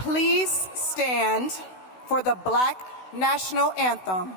Please stand for the Black National Anthem.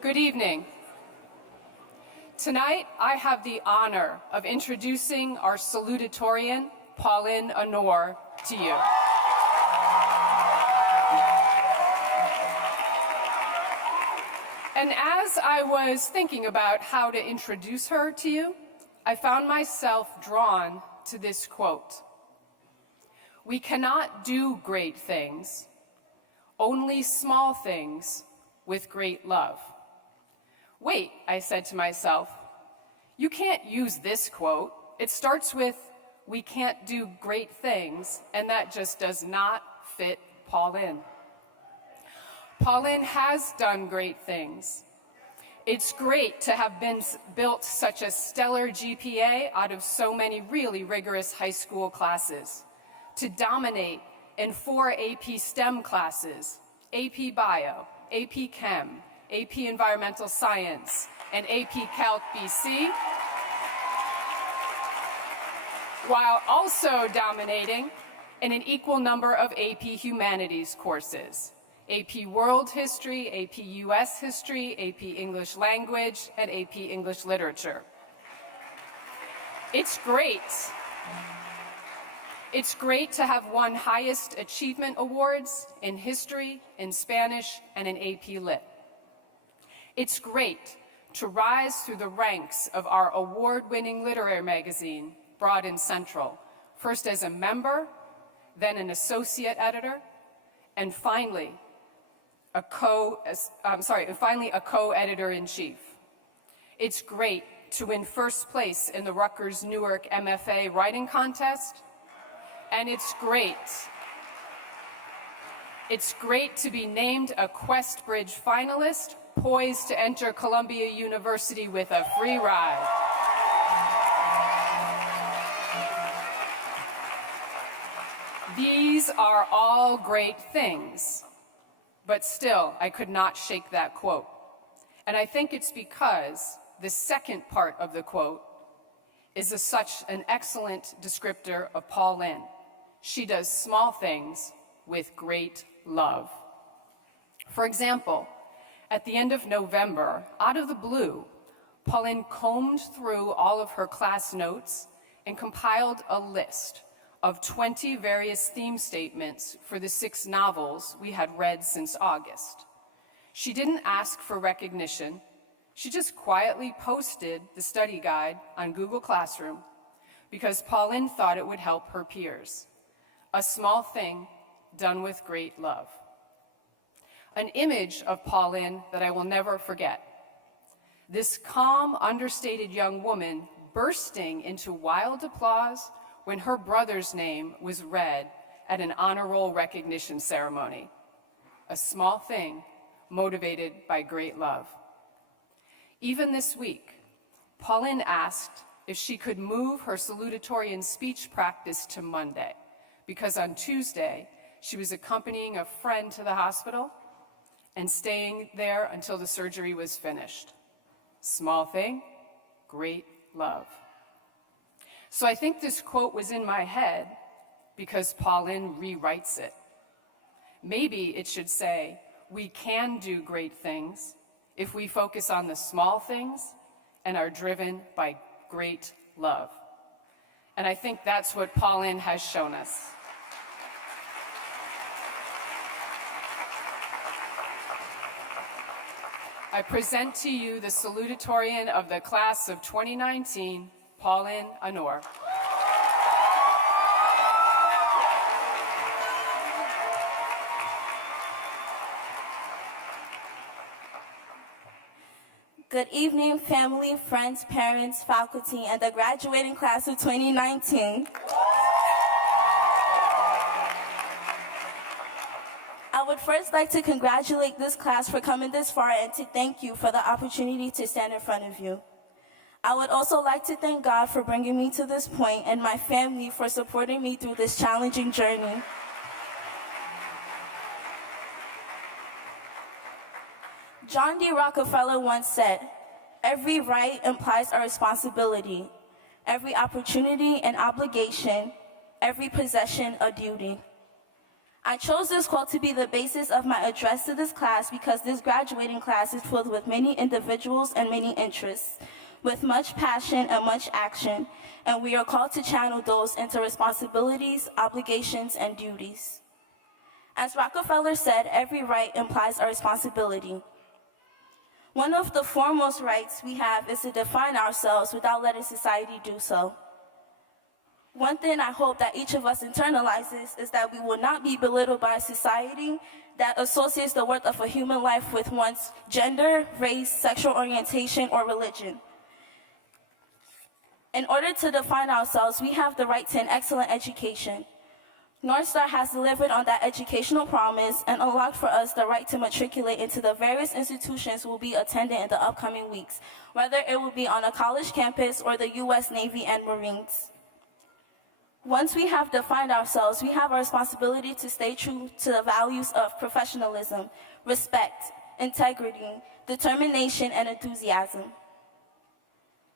Good evening. Tonight, I have the honor of introducing our salutatorian, Pauline Honor, to you. And as I was thinking about how to introduce her to you, I found myself drawn to this quote. "We cannot do great things, only small things with great love." Wait, I said to myself, you can't use this quote. It starts with, "We can't do great things," and that just does not fit Pauline. Pauline has done great things. It's great to have built such a stellar GPA out of so many really rigorous high school classes, to dominate in 4 AP STEM classes, AP Bio, AP Chem, AP Environmental Science, and AP Calc BC, while also dominating in an equal number of AP Humanities courses, AP World History, AP US History, AP English Language, and AP English Literature. It's great. It's great to have won highest achievement awards in history, in Spanish, and in AP Lit. It's great to rise through the ranks of our award-winning literary magazine, Broad and Central, first as a member, then an associate editor, and finally a co-editor-in-chief. It's great to win first place in the Rutgers Newark MFA writing contest, and it's great to be named a Questbridge finalist, poised to enter Columbia University with a free ride. These are all great things, but still, I could not shake that quote. And I think it's because the second part of the quote is such an excellent descriptor of Pauline. She does small things with great love. For example, at the end of November, out of the blue, Pauline combed through all of her class notes and compiled a list of 20 various theme statements for the 6 novels we had read since August. She didn't ask for recognition. She just quietly posted the study guide on Google Classroom, because Pauline thought it would help her peers. A small thing done with great love. An image of Pauline that I will never forget. This calm, understated young woman bursting into wild applause when her brother's name was read at an honor roll recognition ceremony. A small thing motivated by great love. Even this week, Pauline asked if she could move her salutatorian speech practice to Monday, because on Tuesday, she was accompanying a friend to the hospital and staying there until the surgery was finished. Small thing, great love. So I think this quote was in my head because Pauline rewrites it. Maybe it should say, we can do great things if we focus on the small things and are driven by great love. And I think that's what Pauline has shown us. I present to you the salutatorian of the class of 2019, Pauline Anor. Good evening, family, friends, parents, faculty, and the graduating class of 2019. I would first like to congratulate this class for coming this far and to thank you for the opportunity to stand in front of you. I would also like to thank God for bringing me to this point and my family for supporting me through this challenging journey. John D. Rockefeller once said, "Every right implies a responsibility, every opportunity an obligation, every possession a duty." I chose this quote to be the basis of my address to this class because this graduating class is filled with many individuals and many interests, with much passion and much action, and we are called to channel those into responsibilities, obligations, and duties. As Rockefeller said, every right implies a responsibility. One of the foremost rights we have is to define ourselves without letting society do so. One thing I hope that each of us internalizes is that we will not be belittled by a society that associates the worth of a human life with one's gender, race, sexual orientation, or religion. In order to define ourselves, we have the right to an excellent education. North Star has delivered on that educational promise and unlocked for us the right to matriculate into the various institutions we'll be attending in the upcoming weeks, whether it will be on a college campus or the U.S. Navy and Marines. Once we have defined ourselves, we have a responsibility to stay true to the values of professionalism, respect, integrity, determination, and enthusiasm.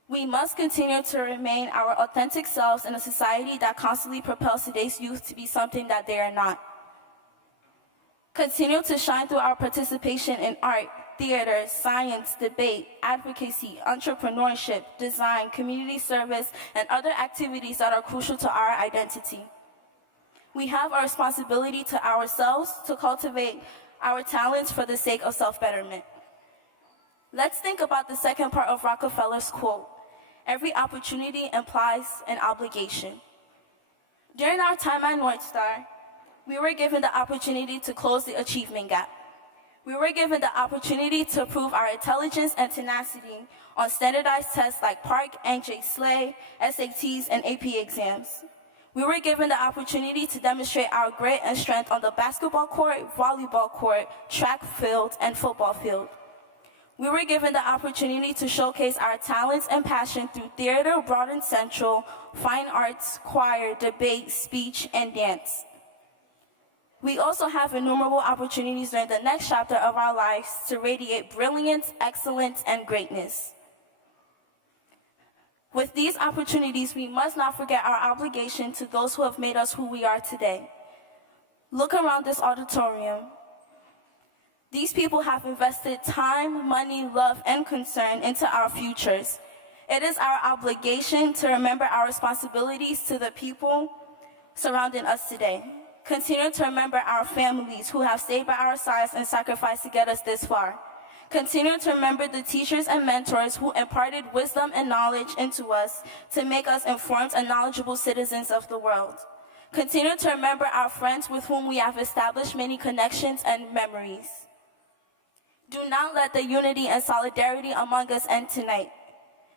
We must continue to remain our authentic selves in a society that constantly propels today's youth to be something that they are not. Continue to shine through our participation in art, theater, science, debate, advocacy, entrepreneurship, design, community service, and other activities that are crucial to our identity. We have a responsibility to ourselves to cultivate our talents for the sake of self-betterment. Let's think about the second part of Rockefeller's quote. Every opportunity implies an obligation. During our time at North Star, we were given the opportunity to close the achievement gap. We were given the opportunity to prove our intelligence and tenacity on standardized tests like PARCC, NJPAC, SATs, and AP exams. We were given the opportunity to demonstrate our grit and strength on the basketball court, volleyball court, track field, and football field. We were given the opportunity to showcase our talents and passion through theater, Broaden Central, fine arts, choir, debate, speech, and dance. We also have innumerable opportunities during the next chapter of our lives to radiate brilliance, excellence, and greatness. With these opportunities, we must not forget our obligation to those who have made us who we are today. Look around this auditorium. These people have invested time, money, love, and concern into our futures. It is our obligation to remember our responsibilities to the people surrounding us today. Continue to remember our families who have stayed by our sides and sacrificed to get us this far. Continue to remember the teachers and mentors who imparted wisdom and knowledge into us to make us informed and knowledgeable citizens of the world. Continue to remember our friends with whom we have established many connections and memories. Do not let the unity and solidarity among us end tonight.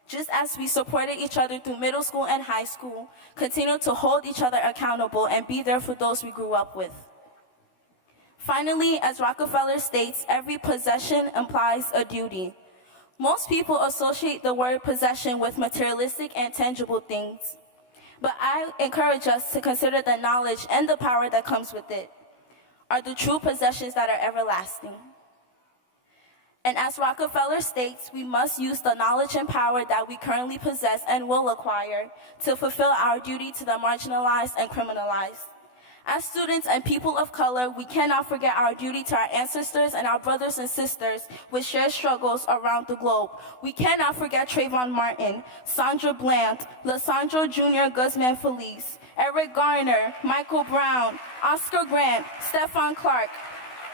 Just as we supported each other through middle school and high school, continue to hold each other accountable and be there for those we grew up with. Finally, as Rockefeller states, every possession implies a duty. Most people associate the word possession with materialistic and tangible things, but I encourage us to consider the knowledge and the power that comes with it are the true possessions that are everlasting. And as Rockefeller states, we must use the knowledge and power that we currently possess and will acquire to fulfill our duty to the marginalized and criminalized. As students and people of color, we cannot forget our duty to our ancestors and our brothers and sisters with shared struggles around the globe. We cannot forget Trayvon Martin, Sandra Bland, Lysandro Jr. Guzman Feliz, Eric Garner, Michael Brown, Oscar Grant, Stephon Clark,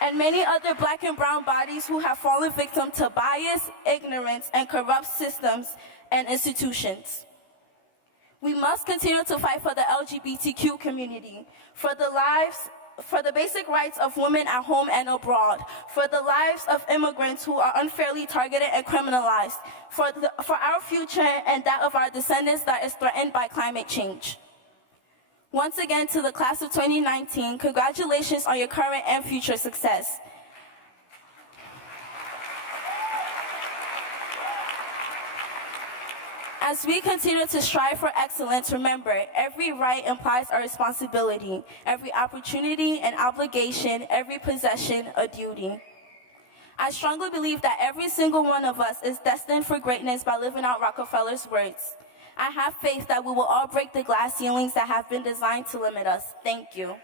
and many other Black and brown bodies who have fallen victim to bias, ignorance, and corrupt systems and institutions. We must continue to fight for the LGBTQ community, for the basic rights of women at home and abroad, for the lives of immigrants who are unfairly targeted and criminalized, for our future and that of our descendants that is threatened by climate change. Once again, to the class of 2019, congratulations on your current and future success. As we continue to strive for excellence, remember, every right implies a responsibility, every opportunity an obligation, every possession a duty. I strongly believe that every single one of us is destined for greatness by living out Rockefeller's words. I have faith that we will all break the glass ceilings that have been designed to limit us. Thank you.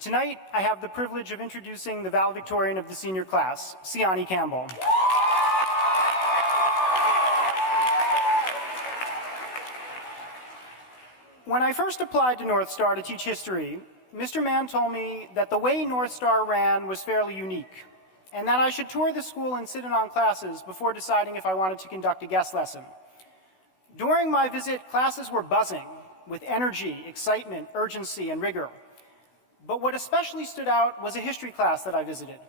Tonight, I have the privilege of introducing the valedictorian of the senior class, Siani Campbell. When I first applied to North Star to teach history, Mr. Mann told me that the way North Star ran was fairly unique, and that I should tour the school and sit in on classes before deciding if I wanted to conduct a guest lesson. During my visit, classes were buzzing with energy, excitement, urgency, and rigor. But what especially stood out was a history class that I visited.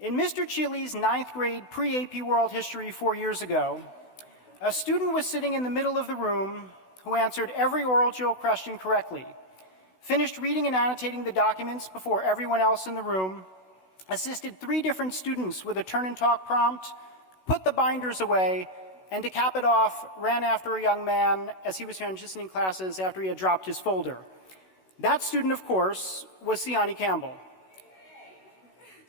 In Mr. Chili's 9th grade pre-AP World History 4 years ago, a student was sitting in the middle of the room who answered every oral drill question correctly, finished reading and annotating the documents before everyone else in the room, assisted 3 different students with a turn and talk prompt, put the binders away, and to cap it off, ran after a young man as he was transitioning classes after he had dropped his folder. That student, of course, was Siani Campbell.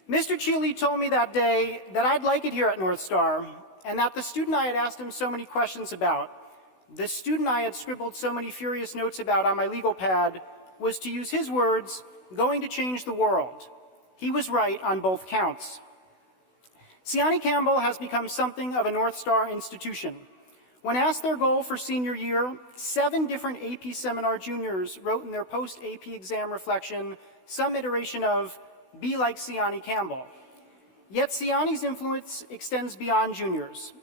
Mr. Chili told me that day that I'd like it here at North Star, and that the student I had asked him so many questions about, the student I had scribbled so many furious notes about on my legal pad, was, to use his words, going to change the world. He was right on both counts. Siani Campbell has become something of a North Star institution. When asked their goal for senior year, 7 different AP Seminar juniors wrote in their post-AP exam reflection some iteration of, "Be like Siani Campbell." Yet Siani's influence extends beyond juniors.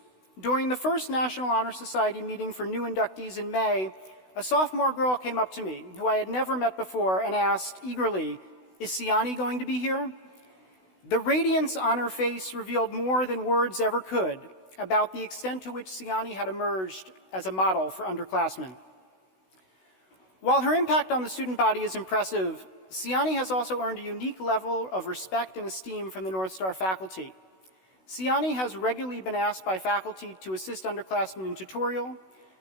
During the first National Honor Society meeting for new inductees in May, a sophomore girl came up to me, who I had never met before, and asked eagerly, "Is Siani going to be here?" The radiance on her face revealed more than words ever could about the extent to which Siani had emerged as a model for underclassmen. While her impact on the student body is impressive, Siani has also earned a unique level of respect and esteem from the North Star faculty. Siani has regularly been asked by faculty to assist underclassmen in tutorial,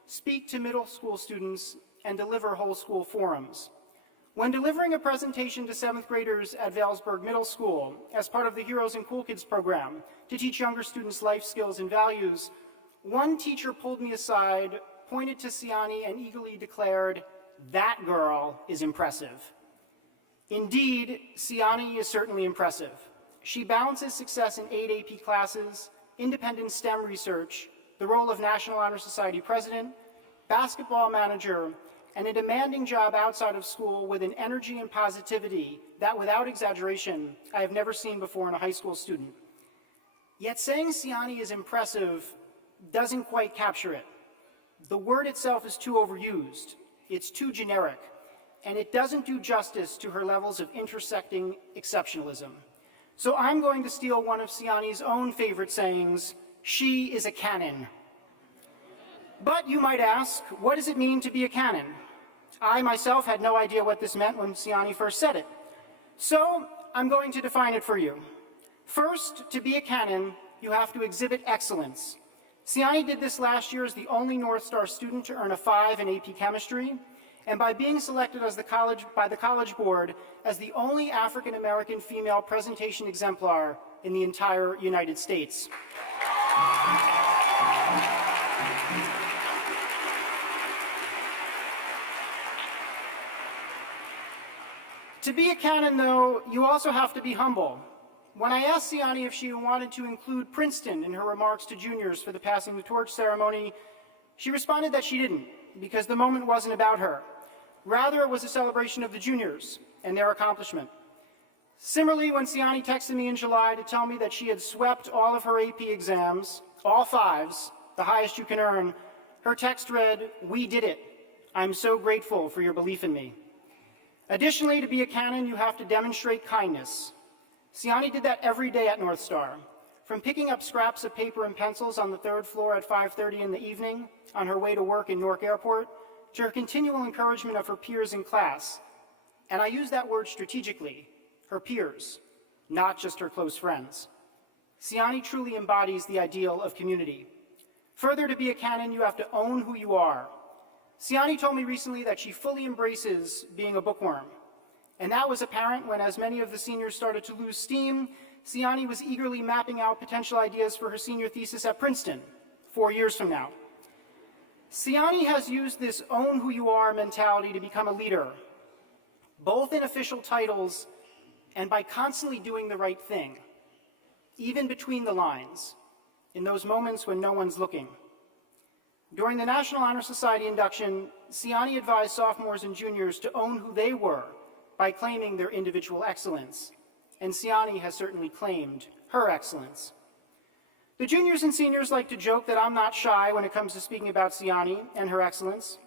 speak to middle school students, and deliver whole school forums. When delivering a presentation to 7th graders at Vailsburg Middle School as part of the Heroes and Cool Kids program to teach younger students life skills and values, one teacher pulled me aside, pointed to Siani, and eagerly declared, "That girl is impressive." Indeed, Siani is certainly impressive, She balances success in 8 AP classes, independent STEM research, the role of National Honor Society president, basketball manager, and a demanding job outside of school with an energy and positivity that, without exaggeration, I have never seen before in a high school student. Yet saying Siani is impressive doesn't quite capture it. The word itself is too overused, it's too generic, and it doesn't do justice to her levels of intersecting exceptionalism. So I'm going to steal one of Siani's own favorite sayings, she is a cannon. But you might ask, what does it mean to be a cannon? I myself had no idea what this meant when Siani first said it. So I'm going to define it for you. First, to be a canon, you have to exhibit excellence. Siani did this last year as the only North Star student to earn a 5 in AP Chemistry, and by being selected as by the College Board as the only African-American female presentation exemplar in the entire United States. To be a canon, though, you also have to be humble. When I asked Siani if she wanted to include Princeton in her remarks to juniors for the passing the torch ceremony, she responded that she didn't, because the moment wasn't about her. Rather, it was a celebration of the juniors and their accomplishment. Similarly, when Siani texted me in July to tell me that she had swept all of her AP exams, all 5s, the highest you can earn, her text read, "We did it. I'm so grateful for your belief in me." Additionally, to be a canon, you have to demonstrate kindness. Siani did that every day at North Star, from picking up scraps of paper and pencils on the 3rd floor at 5:30 in the evening on her way to work in Newark Airport, to her continual encouragement of her peers in class. And I use that word strategically, her peers, not just her close friends. Siani truly embodies the ideal of community. Further, to be a canon, you have to own who you are. Siani told me recently that she fully embraces being a bookworm. And that was apparent when, as many of the seniors started to lose steam, Siani was eagerly mapping out potential ideas for her senior thesis at Princeton 4 years from now. Siani has used this own who you are mentality to become a leader, both in official titles and by constantly doing the right thing, even between the lines, in those moments when no one's looking. During the National Honor Society induction, Siani advised sophomores and juniors to own who they were by claiming their individual excellence, and Siani has certainly claimed her excellence. The juniors and seniors like to joke that I'm not shy when it comes to speaking about Siani and her excellence.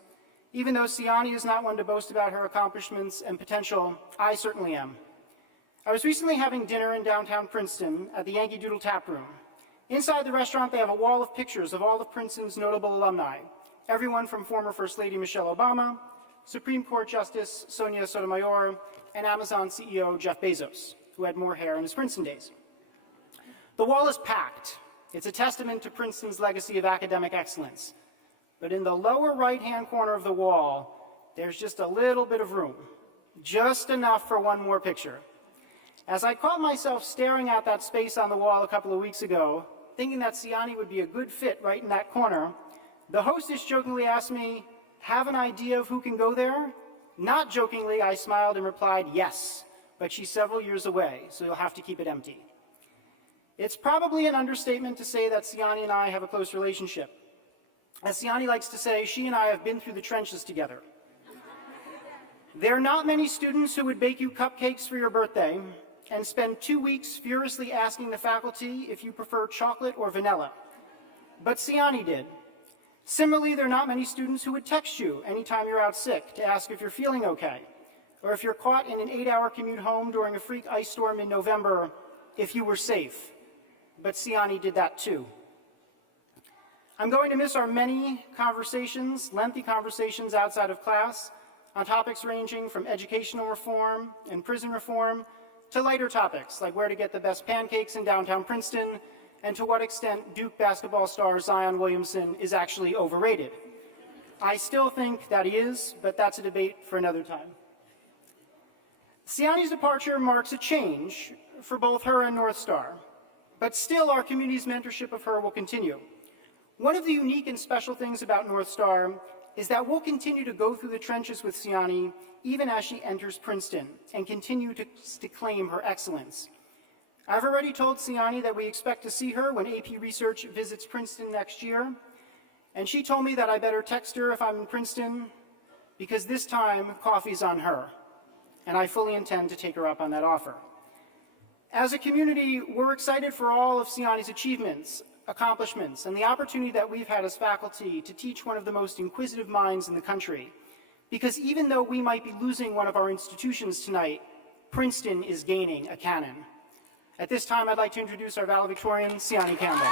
Even though Siani is not one to boast about her accomplishments and potential, I certainly am. I was recently having dinner in downtown Princeton at the Yankee Doodle Tap Room. Inside the restaurant, they have a wall of pictures of all of Princeton's notable alumni, everyone from former First Lady Michelle Obama, Supreme Court Justice Sonia Sotomayor, and Amazon CEO Jeff Bezos, who had more hair in his Princeton days. The wall is packed. It's a testament to Princeton's legacy of academic excellence. But in the lower right-hand corner of the wall, there's just a little bit of room, just enough for one more picture. As I caught myself staring at that space on the wall a couple of weeks ago, thinking that Siani would be a good fit right in that corner, the hostess jokingly asked me, "Have an idea of who can go there?" Not jokingly, I smiled and replied, "Yes, but she's several years away, so you'll have to keep it empty." It's probably an understatement to say that Siani and I have a close relationship. As Siani likes to say, she and I have been through the trenches together. There are not many students who would bake you cupcakes for your birthday and spend 2 weeks furiously asking the faculty if you prefer chocolate or vanilla. But Siani did. Similarly, there are not many students who would text you anytime you're out sick to ask if you're feeling okay, or if you're caught in an 8-hour commute home during a freak ice storm in November, if you were safe. But Siani did that too. I'm going to miss our many conversations, lengthy conversations outside of class, on topics ranging from educational reform and prison reform to lighter topics like where to get the best pancakes in downtown Princeton and to what extent Duke basketball star Zion Williamson is actually overrated. I still think that he is, but that's a debate for another time. Siani's departure marks a change for both her and North Star, but still our community's mentorship of her will continue. One of the unique and special things about North Star is that we'll continue to go through the trenches with Siani even as she enters Princeton and continue to claim her excellence. I've already told Siani that we expect to see her when AP Research visits Princeton next year, and she told me that I better text her if I'm in Princeton, because this time, coffee's on her, and I fully intend to take her up on that offer. As a community, we're excited for all of Siani's achievements, accomplishments, and the opportunity that we've had as faculty to teach one of the most inquisitive minds in the country. Because even though we might be losing one of our institutions tonight, Princeton is gaining a canon. At this time, I'd like to introduce our valedictorian, Siani Campbell.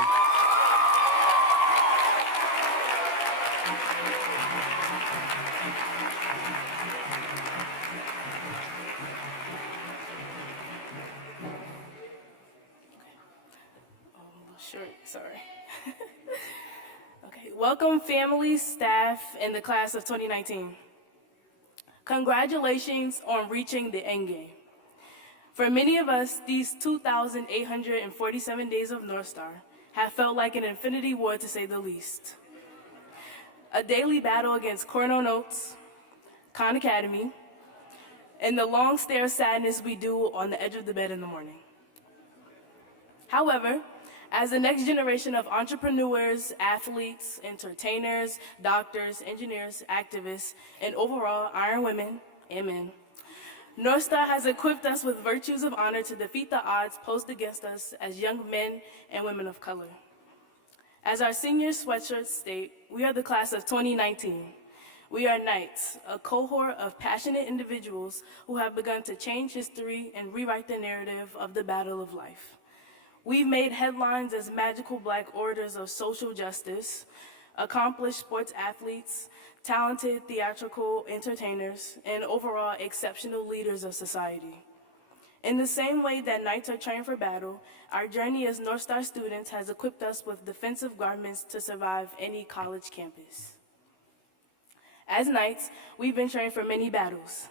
Short, sorry. Okay, welcome families, staff, and the class of 2019. Congratulations on reaching the end game. For many of us, these 2,847 days of North Star have felt like an infinity war, to say the least. A daily battle against Cornell Notes, Khan Academy, and the long stare of sadness we do on the edge of the bed in the morning. However, as the next generation of entrepreneurs, athletes, entertainers, doctors, engineers, activists, and overall iron women and men, North Star has equipped us with virtues of honor to defeat the odds posed against us as young men and women of color. As our senior sweatshirts state, we are the class of 2019. We are Knights, a cohort of passionate individuals who have begun to change history and rewrite the narrative of the battle of life. We've made headlines as magical Black orators of social justice, accomplished sports athletes, talented theatrical entertainers, and overall exceptional leaders of society. In the same way that Knights are trained for battle, our journey as North Star students has equipped us with defensive garments to survive any college campus. As Knights, we've been trained for many battles.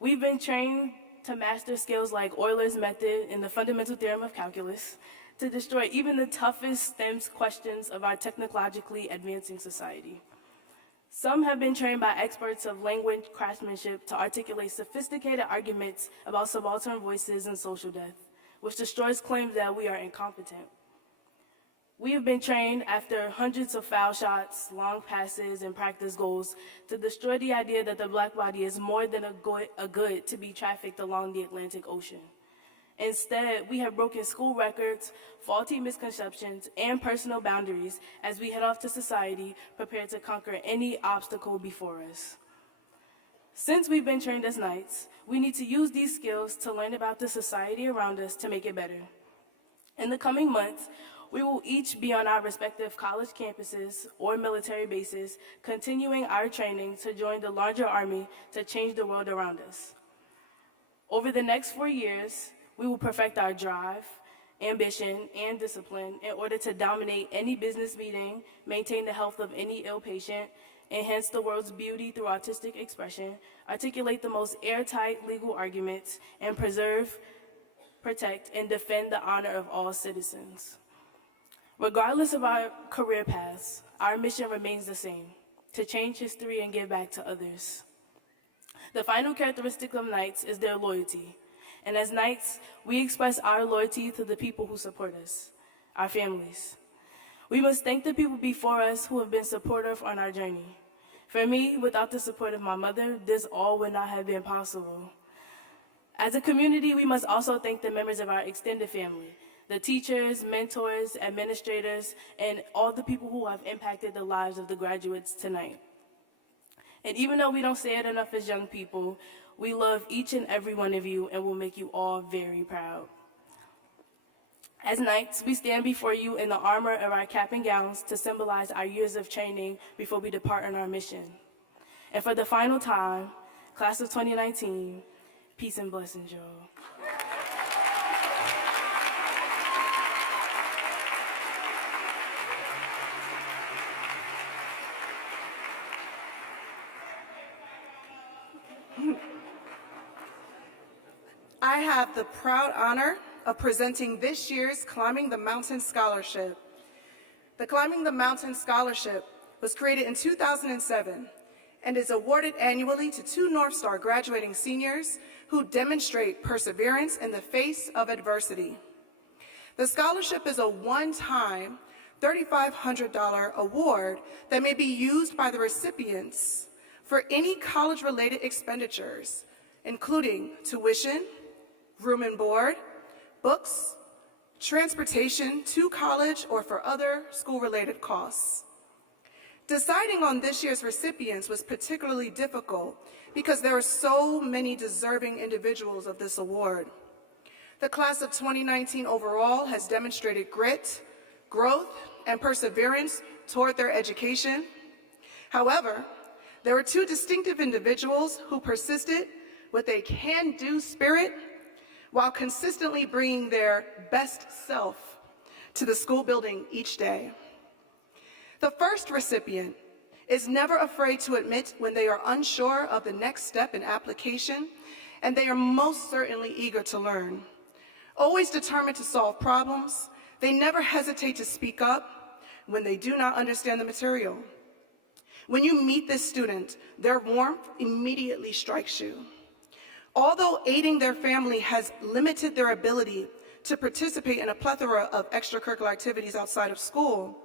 We've been trained to master skills like Euler's method and the fundamental theorem of calculus, to destroy even the toughest STEM questions of our technologically advancing society. Some have been trained by experts of language craftsmanship to articulate sophisticated arguments about subaltern voices and social death, which destroys claims that we are incompetent. We have been trained after hundreds of foul shots, long passes, and practice goals to destroy the idea that the Black body is more than a good to be trafficked along the Atlantic Ocean. Instead, we have broken school records, faulty misconceptions, and personal boundaries as we head off to society, prepared to conquer any obstacle before us. Since we've been trained as Knights, we need to use these skills to learn about the society around us to make it better. In the coming months, we will each be on our respective college campuses or military bases, continuing our training to join the larger army to change the world around us. Over the next 4 years, we will perfect our drive, ambition, and discipline in order to dominate any business meeting, maintain the health of any ill patient, enhance the world's beauty through artistic expression, articulate the most airtight legal arguments, and preserve, protect, and defend the honor of all citizens. Regardless of our career paths, our mission remains the same: to change history and give back to others. The final characteristic of Knights is their loyalty. And as Knights, we express our loyalty to the people who support us, our families. We must thank the people before us who have been supportive on our journey. For me, without the support of my mother, this all would not have been possible. As a community, we must also thank the members of our extended family, the teachers, mentors, administrators, and all the people who have impacted the lives of the graduates tonight. And even though we don't say it enough as young people, we love each and every one of you and will make you all very proud. As Knights, we stand before you in the armor of our cap and gowns to symbolize our years of training before we depart on our mission. And for the final time, class of 2019, peace and blessings, y'all. I have the proud honor of presenting this year's Climbing the Mountain Scholarship. The Climbing the Mountain Scholarship was created in 2007 and is awarded annually to 2 North Star graduating seniors who demonstrate perseverance in the face of adversity. The scholarship is a one-time $3,500 award that may be used by the recipients for any college-related expenditures, including tuition, room and board, books, transportation to college, or for other school-related costs. Deciding on this year's recipients was particularly difficult because there are so many deserving individuals of this award. The class of 2019 overall has demonstrated grit, growth, and perseverance toward their education. However, there were two distinctive individuals who persisted with a can-do spirit while consistently bringing their best self to the school building each day. The first recipient is never afraid to admit when they are unsure of the next step in application, and they are most certainly eager to learn. Always determined to solve problems, they never hesitate to speak up when they do not understand the material. When you meet this student, their warmth immediately strikes you. Although aiding their family has limited their ability to participate in a plethora of extracurricular activities outside of school,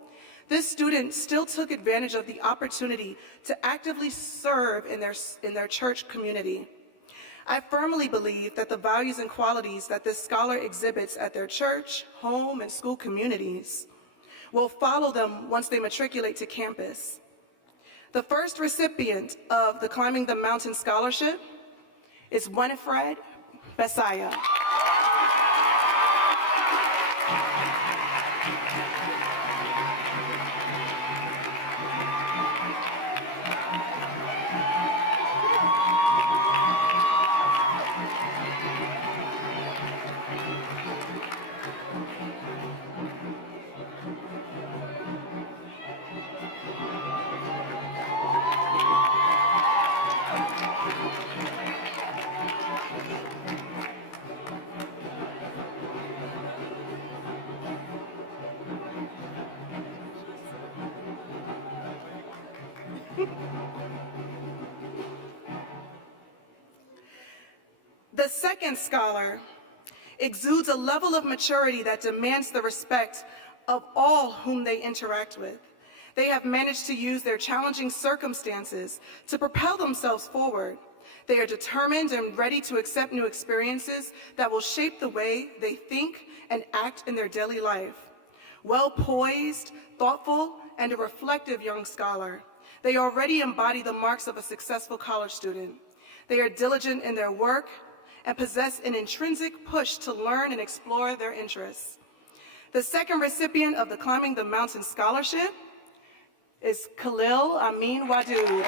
this student still took advantage of the opportunity to actively serve in their church community. I firmly believe that the values and qualities that this scholar exhibits at their church, home, and school communities will follow them once they matriculate to campus. The first recipient of the Climbing the Mountain Scholarship is Winifred Besaya. The second scholar exudes a level of maturity that demands the respect of all whom they interact with. They have managed to use their challenging circumstances to propel themselves forward. They are determined and ready to accept new experiences that will shape the way they think and act in their daily life. Well-poised, thoughtful, and a reflective young scholar, they already embody the marks of a successful college student. They are diligent in their work and possess an intrinsic push to learn and explore their interests. The second recipient of the Climbing the Mountain Scholarship is Khalil Amin Wadood.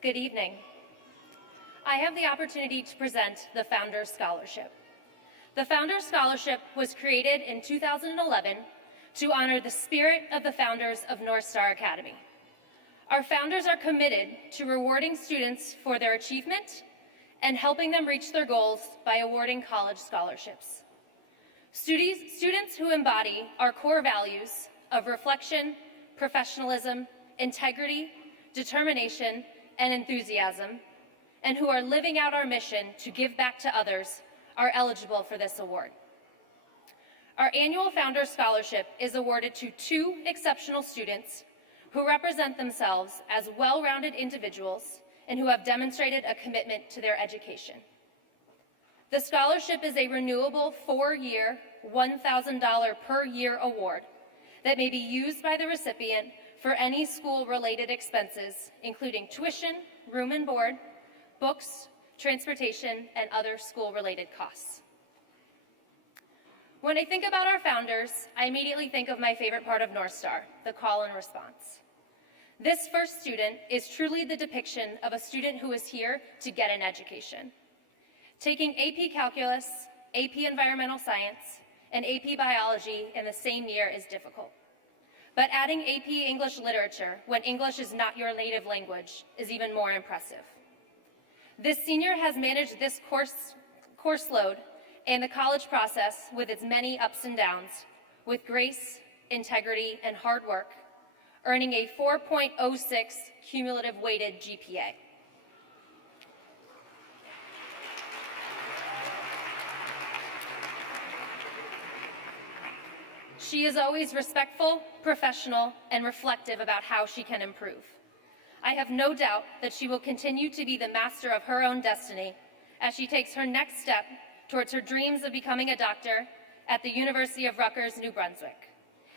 Good evening. I have the opportunity to present the Founders Scholarship. The Founders Scholarship was created in 2011 to honor the spirit of the founders of North Star Academy. Our founders are committed to rewarding students for their achievement and helping them reach their goals by awarding college scholarships. Students who embody our core values of reflection, professionalism, integrity, determination, and enthusiasm, and who are living out our mission to give back to others, are eligible for this award. Our annual Founders Scholarship is awarded to 2 exceptional students who represent themselves as well-rounded individuals and who have demonstrated a commitment to their education. The scholarship is a renewable 4-year, $1,000 per year award that may be used by the recipient for any school-related expenses, including tuition, room and board, books, transportation, and other school-related costs. When I think about our founders, I immediately think of my favorite part of North Star, the call and response. This first student is truly the depiction of a student who is here to get an education. Taking AP Calculus, AP Environmental Science, and AP Biology in the same year is difficult. But adding AP English Literature when English is not your native language is even more impressive. This senior has managed this course load and the college process with its many ups and downs with grace, integrity, and hard work, earning a 4.06 cumulative weighted GPA. She is always respectful, professional, and reflective about how she can improve. I have no doubt that she will continue to be the master of her own destiny as she takes her next step towards her dreams of becoming a doctor at the University of Rutgers, New Brunswick.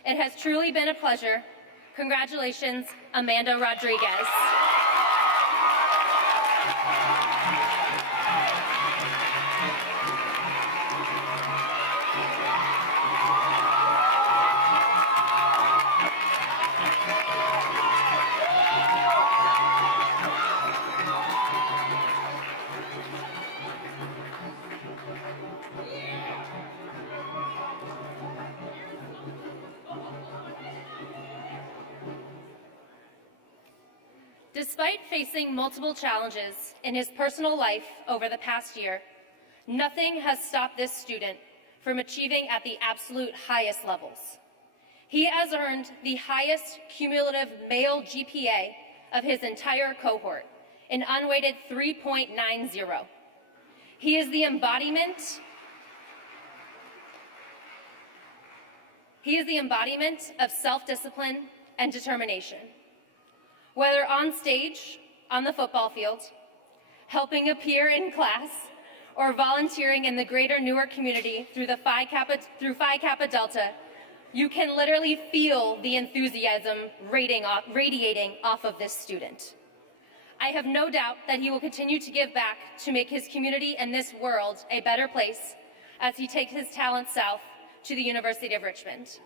It has truly been a pleasure. Congratulations, Amanda Rodriguez. Despite facing multiple challenges in his personal life over the past year, nothing has stopped this student from achieving at the absolute highest levels. He has earned the highest cumulative male GPA of his entire cohort, an unweighted 3.90. He is the embodiment of self-discipline and determination. Whether on stage, on the football field, helping a peer in class, or volunteering in the greater Newark community through Phi Kappa Delta, you can literally feel the enthusiasm radiating off of this student. I have no doubt that he will continue to give back to make his community and this world a better place as he takes his talents south to the University of Richmond.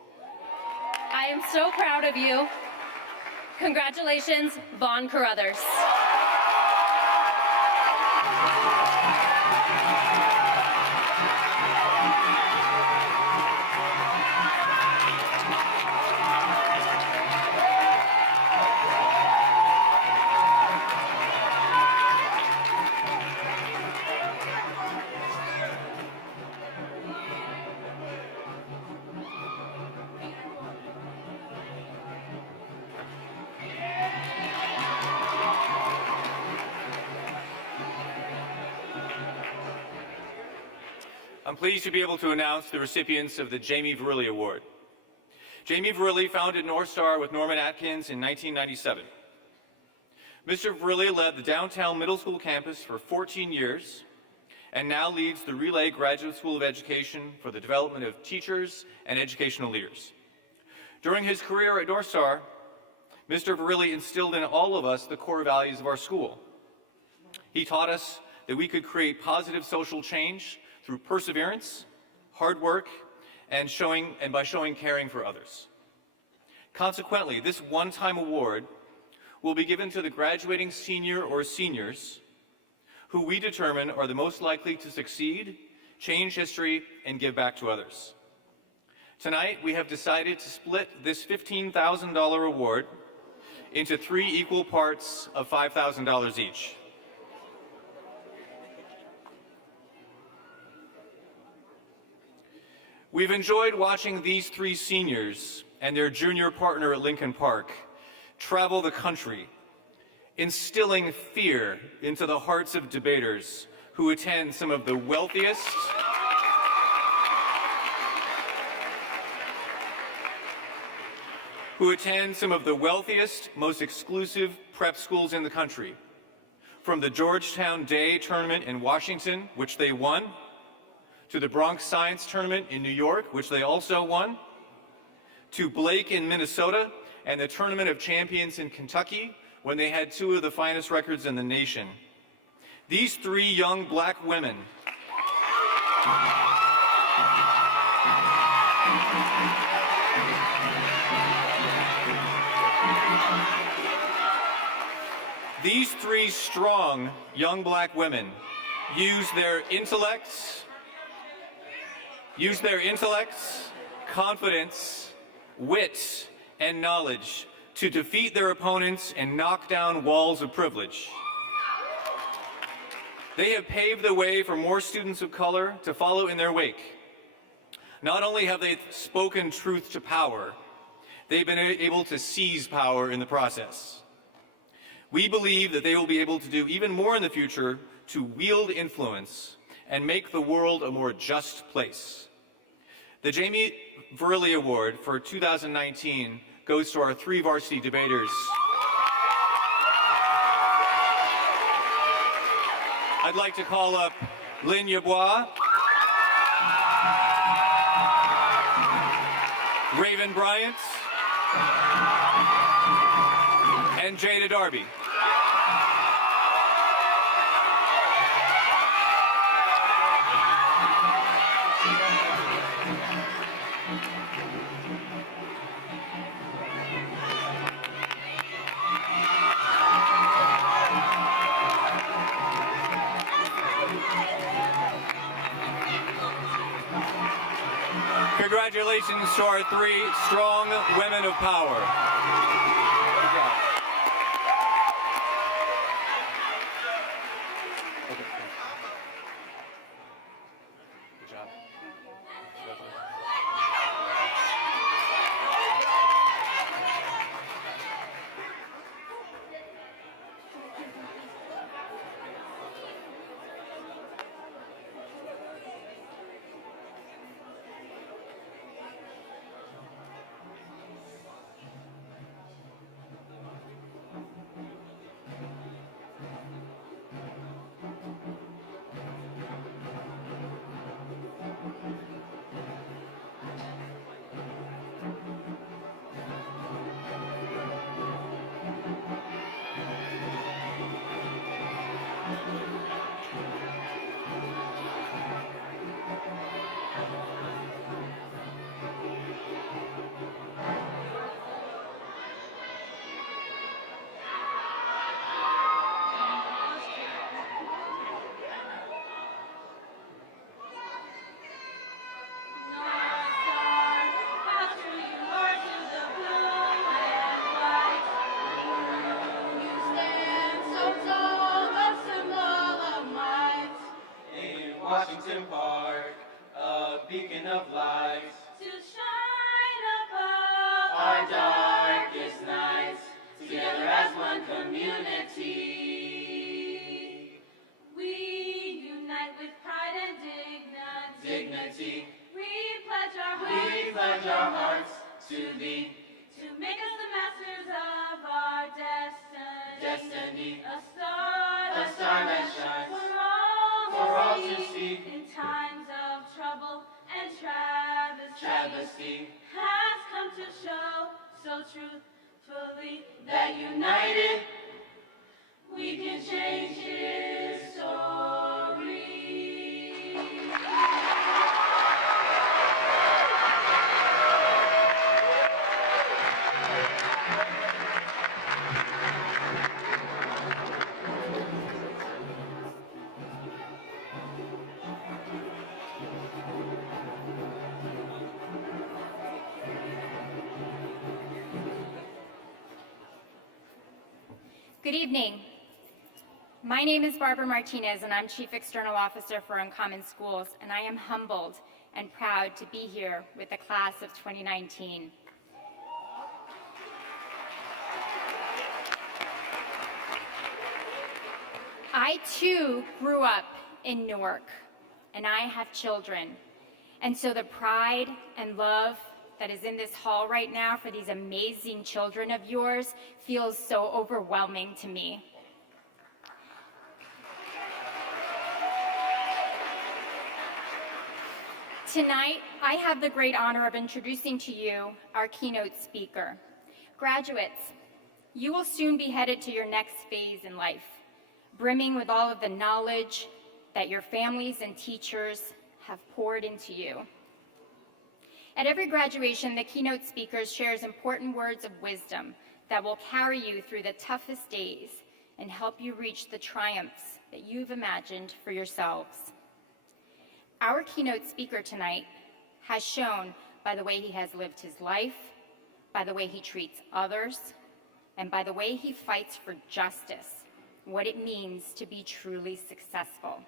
I am so proud of you. Congratulations, Vaughn Carruthers. I'm pleased to be able to announce the recipients of the Jamie Verrilli Award. Jamie Verrilli founded North Star with Norman Atkins in 1997. Mr. Verrilli led the downtown middle school campus for 14 years and now leads the Relay Graduate School of Education for the development of teachers and educational leaders. During his career at North Star, Mr. Verrilli instilled in all of us the core values of our school. He taught us that we could create positive social change through perseverance, hard work, and by showing caring for others. Consequently, this one-time award will be given to the graduating senior or seniors who we determine are the most likely to succeed, change history, and give back to others. Tonight, we have decided to split this $15,000 award into 3 equal parts of $5,000 each. We've enjoyed watching these 3 seniors and their junior partner at Lincoln Park travel the country, instilling fear into the hearts of debaters who attend some of the wealthiest most exclusive prep schools in the country. From the Georgetown Day tournament in Washington, which they won, to the Bronx Science Tournament in New York, which they also won, to Blake in Minnesota and the Tournament of Champions in Kentucky, when they had 2 of the finest records in the nation. These 3 young black women These three strong young black women use their intellects, confidence, wit, and knowledge to defeat their opponents and knock down walls of privilege. They have paved the way for more students of color to follow in their wake. Not only have they spoken truth to power, they've been able to seize power in the process. We believe that they will be able to do even more in the future to wield influence and make the world a more just place. The Jamie Verrilli Award for 2019 goes to our three varsity debaters. I'd like to call up Lynn Yebois, Raven Bryant, and Jada Darby. Congratulations to our three strong women of power. Good job. Washington Park, a beacon of light, to shine above our darkest nights, together as one community. We unite with pride and dignity. We pledge our hearts to thee, to make us the masters of our destiny. A star that shines for all to see. In times of trouble and Travesty has come to show so truthfully that united we can change history. Good evening. My name is Barbara Martinez, and I'm Chief External Officer for Uncommon Schools, and I am humbled and proud to be here with the class of 2019. I, too, grew up in Newark, and I have children, and so the pride and love that is in this hall right now for these amazing children of yours feels so overwhelming to me. Tonight, I have the great honor of introducing to you our keynote speaker. Graduates, you will soon be headed to your next phase in life, brimming with all of the knowledge that your families and teachers have poured into you. At every graduation, the keynote speaker shares important words of wisdom that will carry you through the toughest days and help you reach the triumphs that you've imagined for yourselves. Our keynote speaker tonight has shown by the way he has lived his life, by the way he treats others, and by the way he fights for justice, what it means to be truly successful.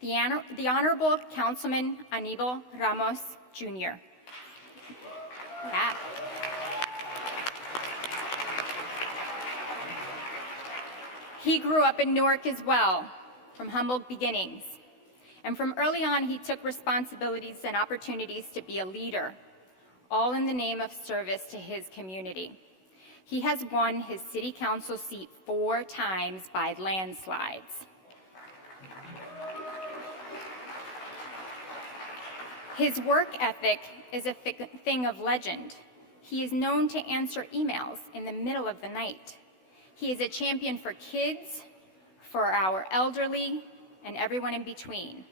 The Honorable Councilman Aníbal Ramos, Jr. Yeah. He grew up in Newark as well, from humble beginnings. And from early on, he took responsibilities and opportunities to be a leader, all in the name of service to his community. He has won his city council seat 4 times by landslides. His work ethic is a thing of legend. He is known to answer emails in the middle of the night. He is a champion for kids, for our elderly, and everyone in between.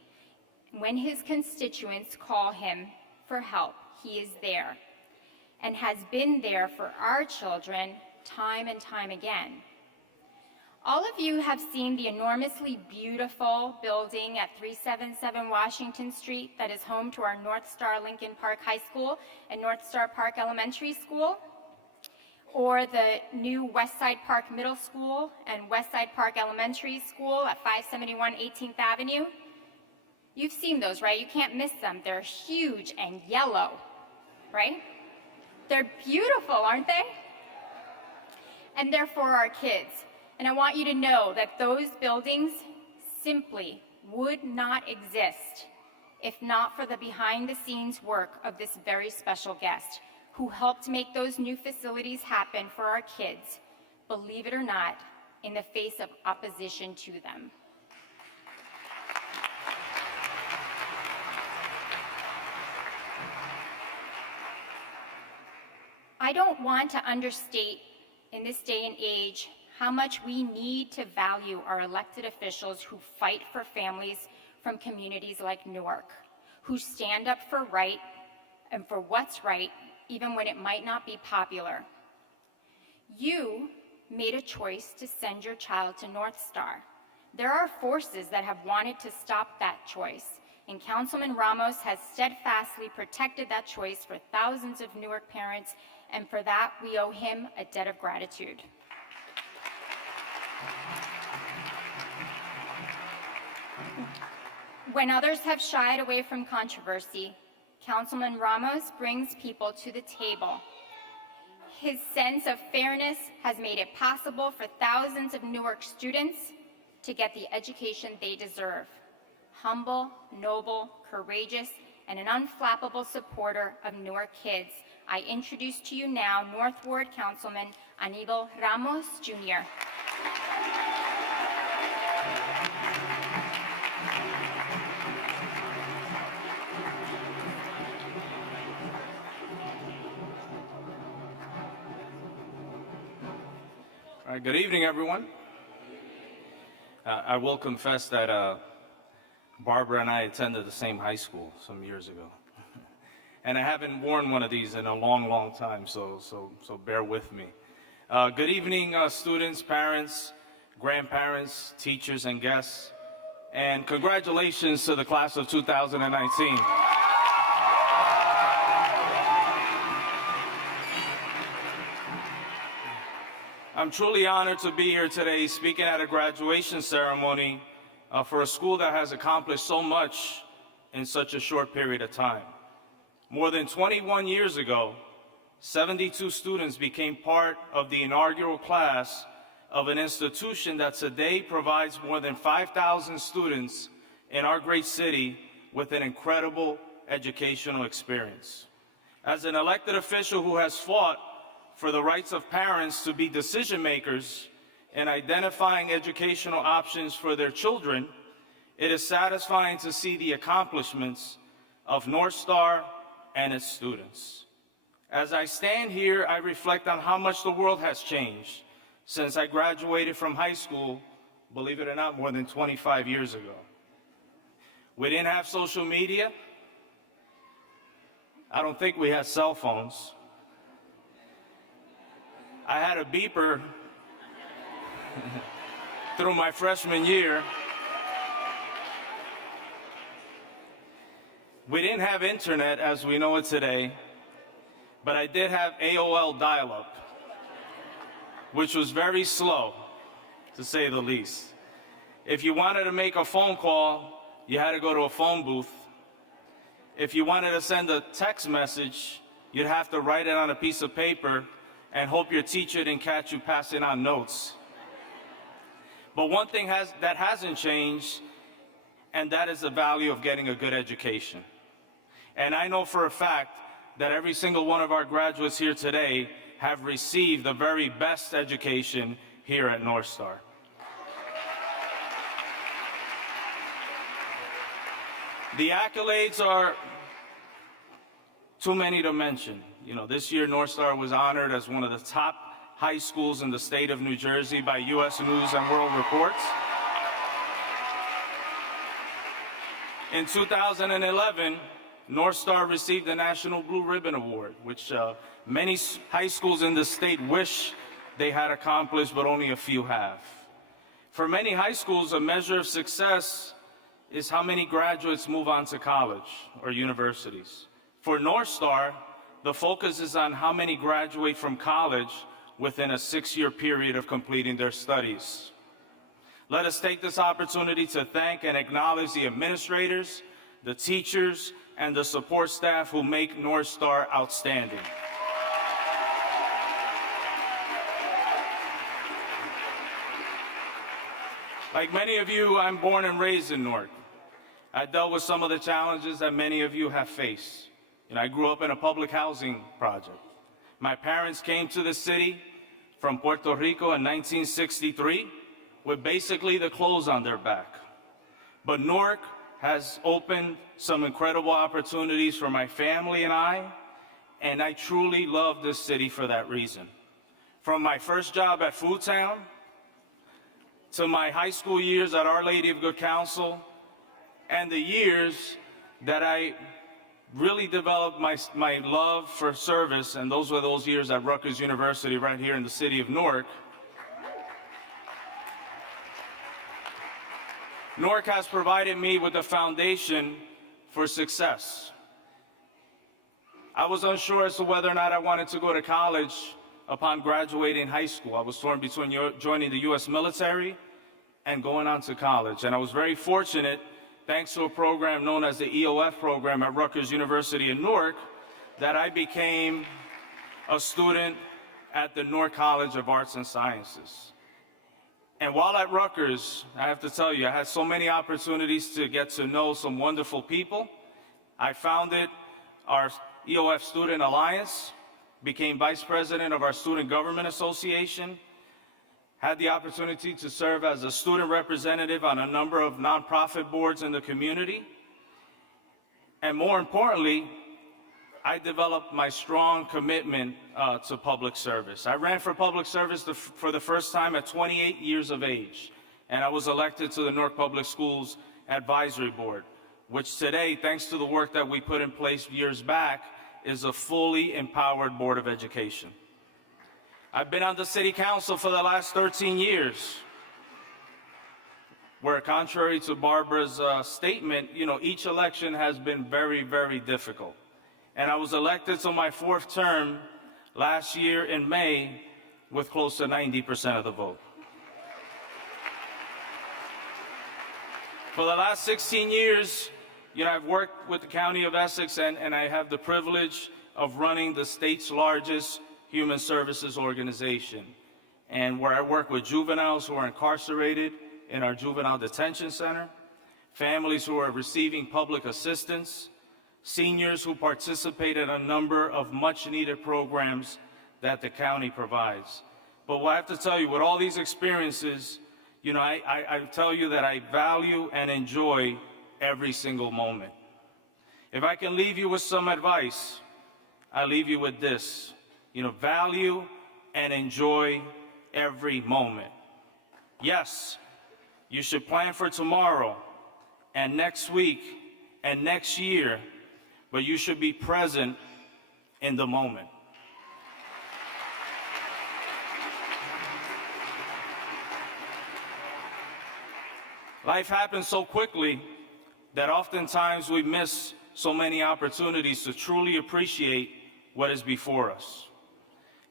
When his constituents call him for help, he is there, and has been there for our children time and time again. All of you have seen the enormously beautiful building at 377 Washington Street that is home to our North Star Lincoln Park High School and North Star Park Elementary School, or the new Westside Park Middle School and Westside Park Elementary School at 571 18th Avenue. You've seen those, right? You can't miss them. They're huge and yellow, right? They're beautiful, aren't they? And they're for our kids. And I want you to know that those buildings simply would not exist if not for the behind-the-scenes work of this very special guest who helped make those new facilities happen for our kids, believe it or not, in the face of opposition to them. I don't want to understate in this day and age how much we need to value our elected officials who fight for families from communities like Newark, who stand up for right and for what's right, even when it might not be popular. You made a choice to send your child to North Star. There are forces that have wanted to stop that choice, and Councilman Ramos has steadfastly protected that choice for thousands of Newark parents, and for that, we owe him a debt of gratitude. When others have shied away from controversy, Councilman Ramos brings people to the table. His sense of fairness has made it possible for thousands of Newark students to get the education they deserve. Humble, noble, courageous, and an unflappable supporter of Newark kids, I introduce to you now North Ward Councilman Aníbal Ramos, Jr. All right, good evening, everyone. I will confess that Barbara and I attended the same high school some years ago. And I haven't worn one of these in a long, long time, so bear with me. Good evening, students, parents, grandparents, teachers, and guests. And congratulations to the class of 2019. I'm truly honored to be here today speaking at a graduation ceremony for a school that has accomplished so much in such a short period of time. More than 21 years ago, 72 students became part of the inaugural class of an institution that today provides more than 5,000 students in our great city with an incredible educational experience. As an elected official who has fought for the rights of parents to be decision makers in identifying educational options for their children, it is satisfying to see the accomplishments of North Star and its students. As I stand here, I reflect on how much the world has changed since I graduated from high school, believe it or not, more than 25 years ago. We didn't have social media. I don't think we had cell phones. I had a beeper through my freshman year. We didn't have internet as we know it today, but I did have AOL dial-up, which was very slow, to say the least. If you wanted to make a phone call, you had to go to a phone booth. If you wanted to send a text message, you'd have to write it on a piece of paper and hope your teacher didn't catch you passing on notes. But one thing that hasn't changed, and that is the value of getting a good education. And I know for a fact that every single one of our graduates here today have received the very best education here at North Star. The accolades are too many to mention. You know, this year North Star was honored as one of the top high schools in the state of New Jersey by U.S. News and World Report. In 2011, North Star received the National Blue Ribbon Award, which many high schools in the state wish they had accomplished, but only a few have. For many high schools, a measure of success is how many graduates move on to college or universities. For North Star, the focus is on how many graduate from college within a 6-year period of completing their studies. Let us take this opportunity to thank and acknowledge the administrators, the teachers, and the support staff who make North Star outstanding. Like many of you, I'm born and raised in Newark. I dealt with some of the challenges that many of you have faced. I grew up in a public housing project. My parents came to the city from Puerto Rico in 1963 with basically the clothes on their back. But Newark has opened some incredible opportunities for my family and I truly love this city for that reason. From my first job at Food Town to my high school years at Our Lady of Good Counsel, and the years that I really developed my love for service, and those were those years at Rutgers University right here in the city of Newark. Newark has provided me with a foundation for success. I was unsure as to whether or not I wanted to go to college upon graduating high school. I was torn between joining the U.S. military and going on to college. And I was very fortunate, thanks to a program known as the EOF program at Rutgers University in Newark, that I became a student at the Newark College of Arts and Sciences. And while at Rutgers, I have to tell you, I had so many opportunities to get to know some wonderful people. I founded our EOF Student Alliance, became vice president of our Student Government Association, had the opportunity to serve as a student representative on a number of nonprofit boards in the community. And more importantly, I developed my strong commitment to public service. I ran for public service for the first time at 28 years of age, and I was elected to the Newark Public Schools Advisory Board, which today, thanks to the work that we put in place years back, is a fully empowered Board of Education. I've been on the City Council for the last 13 years, where contrary to Barbara's statement, each election has been very, very difficult. And I was elected to my 4th term last year in May with close to 90% of the vote. For the last 16 years, I've worked with the County of Essex, and I have the privilege of running the state's largest human services organization, and where I work with juveniles who are incarcerated in our juvenile detention center, families who are receiving public assistance, seniors who participate in a number of much-needed programs that the county provides. But what I have to tell you, with all these experiences, I tell you that I value and enjoy every single moment. If I can leave you with some advice, I leave you with this. Value and enjoy every moment. Yes, you should plan for tomorrow and next week and next year, but you should be present in the moment. Life happens so quickly that oftentimes we miss so many opportunities to truly appreciate what is before us.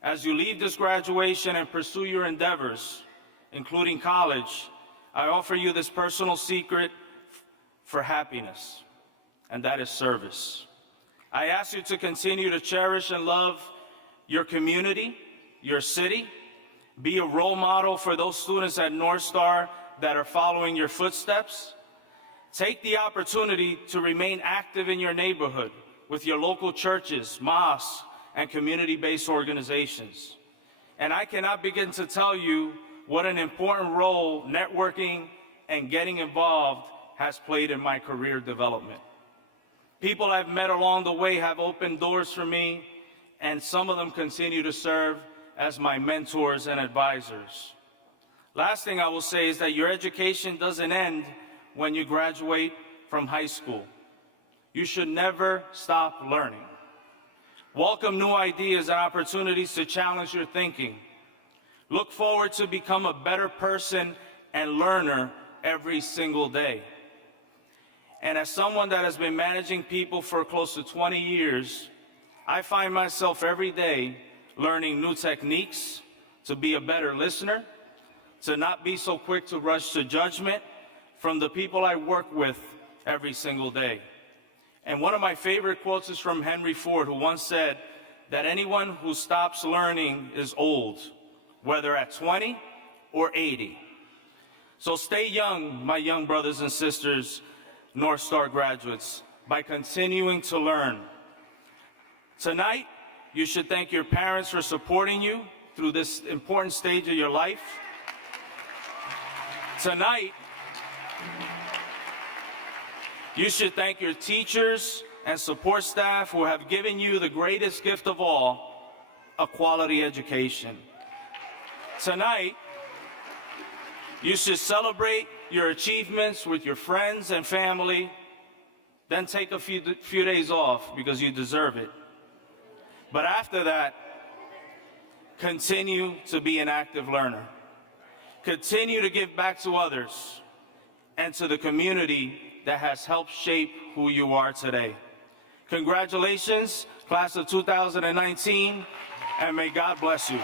As you leave this graduation and pursue your endeavors, including college, I offer you this personal secret for happiness, and that is service. I ask you to continue to cherish and love your community, your city, be a role model for those students at North Star that are following your footsteps. Take the opportunity to remain active in your neighborhood with your local churches, mosques, and community-based organizations. And I cannot begin to tell you what an important role networking and getting involved has played in my career development. People I've met along the way have opened doors for me, and some of them continue to serve as my mentors and advisors. Last thing I will say is that your education doesn't end when you graduate from high school. You should never stop learning. Welcome new ideas and opportunities to challenge your thinking. Look forward to become a better person and learner every single day. And as someone that has been managing people for close to 20 years, I find myself every day learning new techniques to be a better listener, to not be so quick to rush to judgment from the people I work with every single day. And one of my favorite quotes is from Henry Ford, who once said that anyone who stops learning is old, whether at 20 or 80. So stay young, my young brothers and sisters, North Star graduates, by continuing to learn. Tonight, you should thank your parents for supporting you through this important stage of your life. Tonight, you should thank your teachers and support staff who have given you the greatest gift of all, a quality education. Tonight, you should celebrate your achievements with your friends and family, then take a few days off because you deserve it. But after that, continue to be an active learner. Continue to give back to others and to the community that has helped shape who you are today. Congratulations, class of 2019, and may God bless you.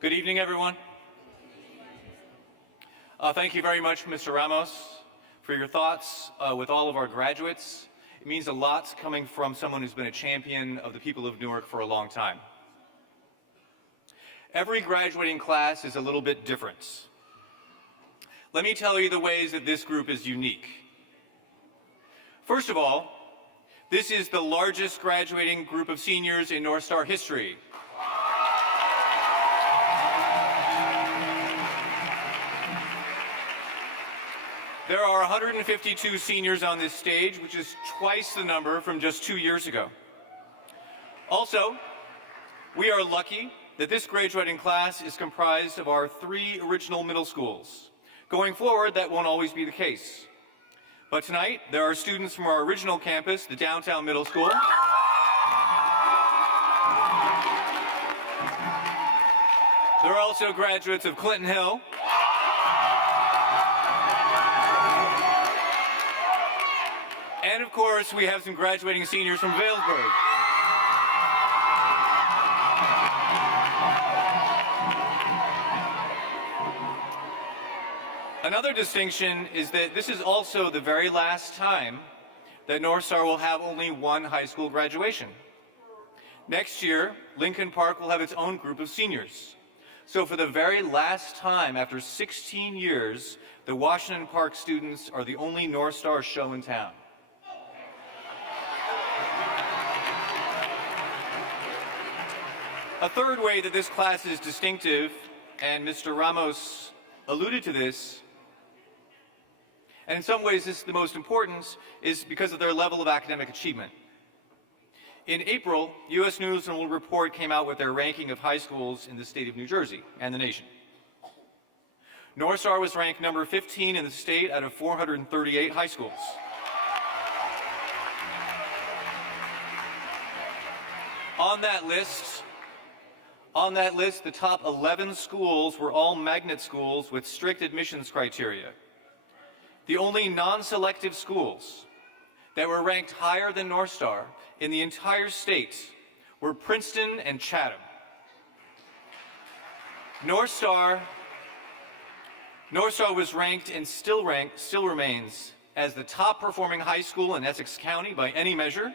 Good evening, everyone. Thank you very much, Mr. Ramos, for your thoughts with all of our graduates. It means a lot coming from someone who's been a champion of the people of Newark for a long time. Every graduating class is a little bit different. Let me tell you the ways that this group is unique. First of all, this is the largest graduating group of seniors in North Star history. There are 152 seniors on this stage, which is twice the number from just 2 years ago. Also, we are lucky that this graduating class is comprised of our 3 original middle schools. Going forward, that won't always be the case. But tonight, there are students from our original campus, the Downtown Middle School. There are also graduates of Clinton Hill. And of course, we have some graduating seniors from Vailsburg. Another distinction is that this is also the very last time that North Star will have only one high school graduation. Next year, Lincoln Park will have its own group of seniors. So for the very last time, after 16 years, the Washington Park students are the only North Star show in town. A third way that this class is distinctive, and Mr. Ramos alluded to this, and in some ways this is the most important, is because of their level of academic achievement. In April, U.S. News & World Report came out with their ranking of high schools in the state of New Jersey and the nation. North Star was ranked number 15 in the state out of 438 high schools. On that list, the top 11 schools were all magnet schools with strict admissions criteria. The only non-selective schools that were ranked higher than North Star in the entire state were Princeton and Chatham. North Star was ranked and still remains as the top performing high school in Essex County by any measure,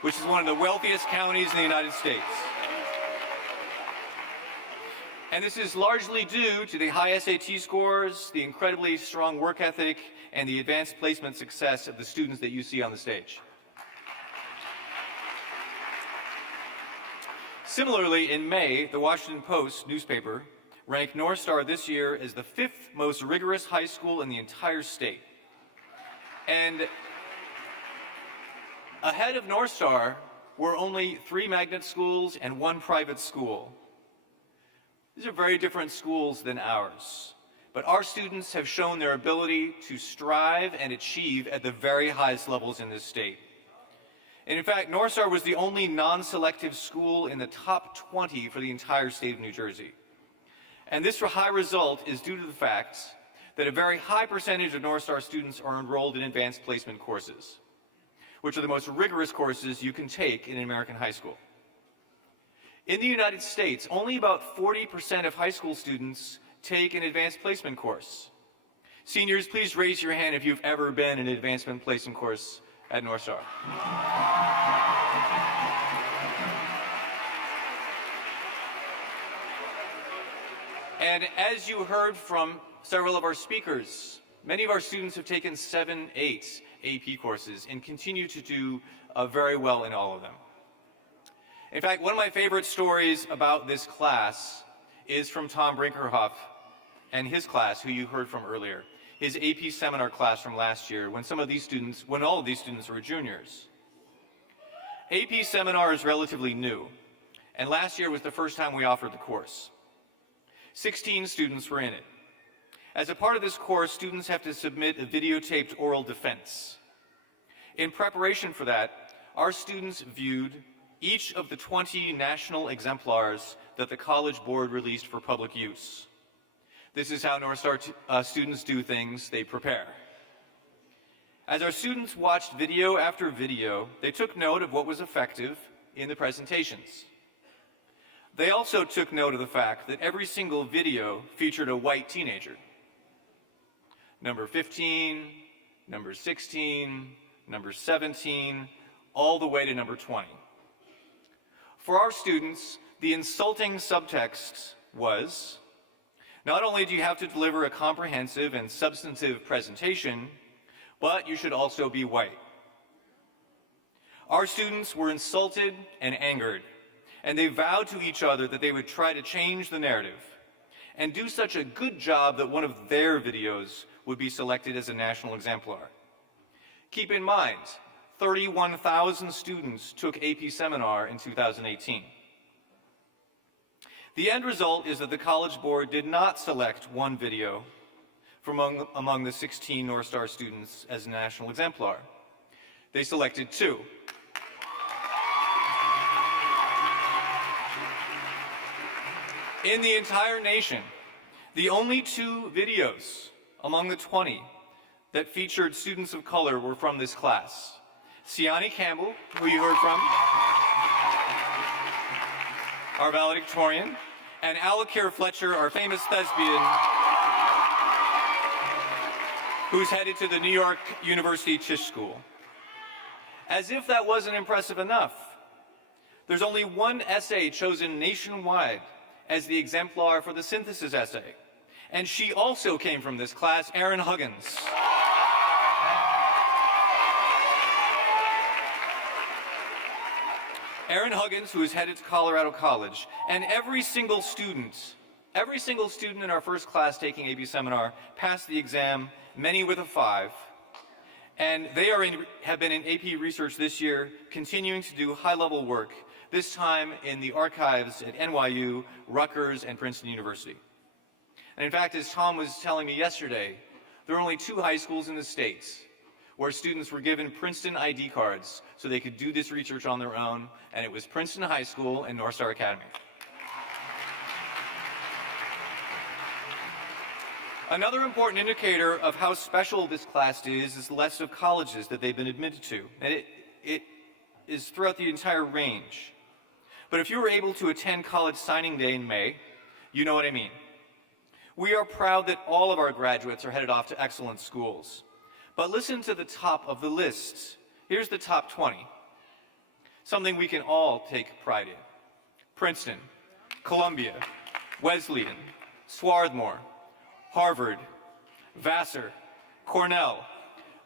which is one of the wealthiest counties in the United States. And this is largely due to the high SAT scores, the incredibly strong work ethic, and the advanced placement success of the students that you see on the stage. Similarly, in May, the Washington Post newspaper ranked North Star this year as the 5th most rigorous high school in the entire state. And ahead of North Star were only 3 magnet schools and 1 private school. These are very different schools than ours, but our students have shown their ability to strive and achieve at the very highest levels in this state. And in fact, North Star was the only non-selective school in the top 20 for the entire state of New Jersey. And this high result is due to the fact that a very high percentage of North Star students are enrolled in advanced placement courses, which are the most rigorous courses you can take in an American high school. In the United States, only about 40% of high school students take an advanced placement course. Seniors, please raise your hand if you've ever been in an advanced placement course at North Star. And as you heard from several of our speakers, many of our students have taken 7, 8 AP courses and continue to do very well in all of them. In fact, one of my favorite stories about this class is from Tom Brinkerhoff and his class, who you heard from earlier, his AP seminar class from last year, when all of these students were juniors. AP seminar is relatively new, and last year was the first time we offered the course. 16 students were in it. As a part of this course, students have to submit a videotaped oral defense. In preparation for that, our students viewed each of the 20 national exemplars that the College Board released for public use. This is how North Star students do things. They prepare. As our students watched video after video, they took note of what was effective in the presentations. They also took note of the fact that every single video featured a white teenager. Number 15, number 16, number 17, all the way to number 20. For our students, the insulting subtext was, not only do you have to deliver a comprehensive and substantive presentation, but you should also be white. Our students were insulted and angered, and they vowed to each other that they would try to change the narrative and do such a good job that one of their videos would be selected as a national exemplar. Keep in mind, 31,000 students took AP Seminar in 2018. The end result is that the College Board did not select one video from among the 16 North Star students as a national exemplar. They selected 2. In the entire nation, the only 2 videos among the 20 that featured students of color were from this class. Siani Campbell, who you heard from, our valedictorian, and Alakir Fletcher, our famous thespian, who's headed to the New York University Tisch School. As if that wasn't impressive enough, there's only one essay chosen nationwide as the exemplar for the synthesis essay, and she also came from this class, Erin Huggins. Aaron Huggins, who is headed to Colorado College, and every single student in our first class taking AP Seminar passed the exam, many with a 5. And they have been in AP Research this year, continuing to do high-level work, this time in the archives at NYU, Rutgers, and Princeton University. And in fact, as Tom was telling me yesterday, there are only 2 high schools in the States where students were given Princeton ID cards so they could do this research on their own, and it was Princeton High School and North Star Academy. Another important indicator of how special this class is the list of colleges that they've been admitted to, and it is throughout the entire range. But if you were able to attend college signing day in May, you know what I mean. We are proud that all of our graduates are headed off to excellent schools. But listen to the top of the list. Here's the top 20. Something we can all take pride in. Princeton, Columbia, Wesleyan, Swarthmore, Harvard, Vassar, Cornell,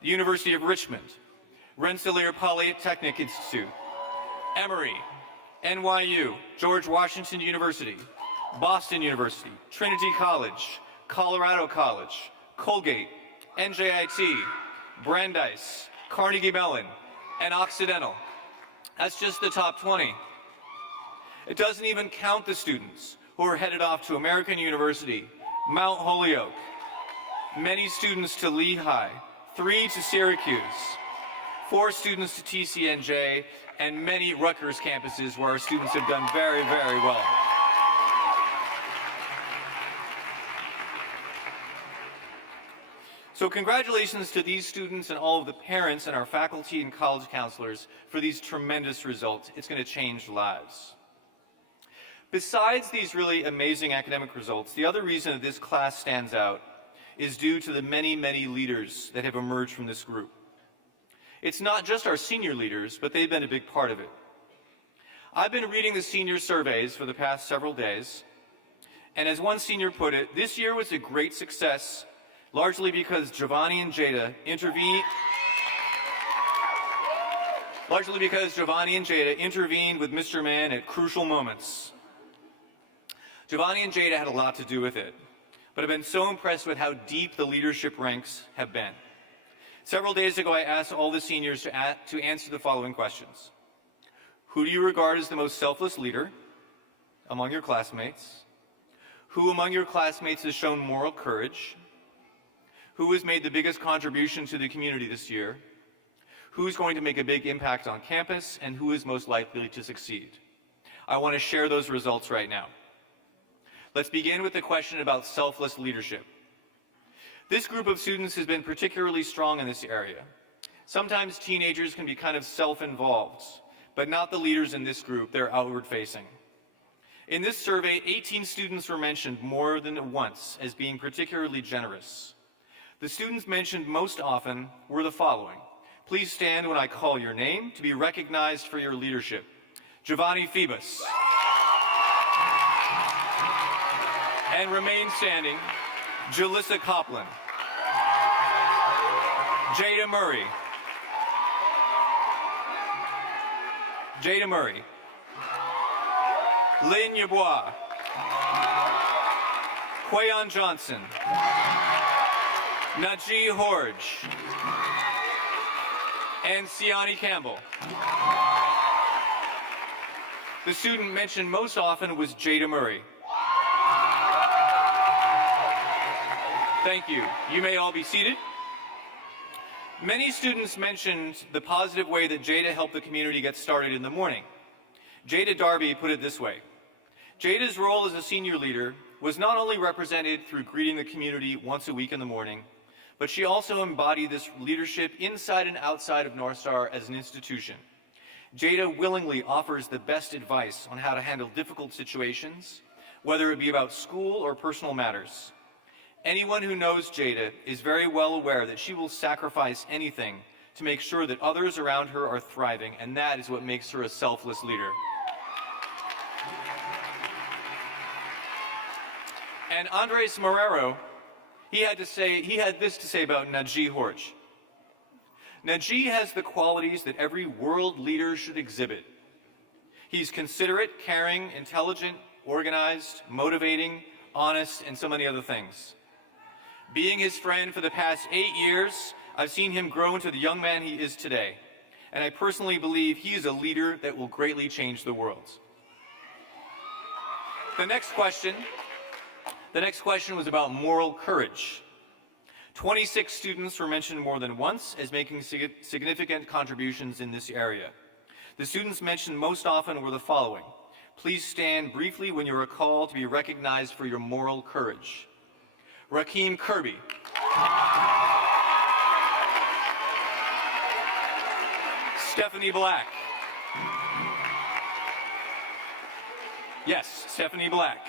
the University of Richmond, Rensselaer Polytechnic Institute, Emory, NYU, George Washington University, Boston University, Trinity College, Colorado College, Colgate, NJIT, Brandeis, Carnegie Mellon, and Occidental. That's just the top 20. It doesn't even count the students who are headed off to American University, Mount Holyoke, many students to Lehigh, 3 to Syracuse, 4 students to TCNJ, and many Rutgers campuses where our students have done very, very well. So congratulations to these students and all of the parents and our faculty and college counselors for these tremendous results. It's going to change lives. Besides these really amazing academic results, the other reason that this class stands out is due to the many, many leaders that have emerged from this group. It's not just our senior leaders, but they've been a big part of it. I've been reading the senior surveys for the past several days, and as one senior put it, this year was a great success, largely because Giovanni and Jada intervened with Mr. Mann at crucial moments. Giovanni and Jada had a lot to do with it, but I've been so impressed with how deep the leadership ranks have been. Several days ago, I asked all the seniors to answer the following questions. Who do you regard as the most selfless leader among your classmates? Who among your classmates has shown moral courage? Who has made the biggest contribution to the community this year? Who's going to make a big impact on campus? And who is most likely to succeed? I want to share those results right now. Let's begin with the question about selfless leadership. This group of students has been particularly strong in this area. Sometimes teenagers can be kind of self-involved, but not the leaders in this group. They're outward-facing. In this survey, 18 students were mentioned more than once as being particularly generous. The students mentioned most often were the following. Please stand when I call your name to be recognized for your leadership. Giovanni Phoebus. And remain standing, Jalissa Copland. Jada Murray. Jada Murray. Lynn Yebois. Quayon Johnson. Najee Horge. And Siani Campbell. The student mentioned most often was Jada Murray. Thank you. You may all be seated. Many students mentioned the positive way that Jada helped the community get started in the morning. Jada Darby put it this way. Jada's role as a senior leader was not only represented through greeting the community once a week in the morning, but she also embodied this leadership inside and outside of North Star as an institution. Jada willingly offers the best advice on how to handle difficult situations, whether it be about school or personal matters. Anyone who knows Jada is very well aware that she will sacrifice anything to make sure that others around her are thriving, and that is what makes her a selfless leader. And Andres Marrero, he had this to say about Najee Horge. Najee has the qualities that every world leader should exhibit. He's considerate, caring, intelligent, organized, motivating, honest, and so many other things. Being his friend for the past 8 years, I've seen him grow into the young man he is today, and I personally believe he is a leader that will greatly change the world. The next question was about moral courage. 26 students were mentioned more than once as making significant contributions in this area. The students mentioned most often were the following. Please stand briefly when you are called to be recognized for your moral courage. Rakeem Kirby. Stephanie Black. Yes, Stephanie Black.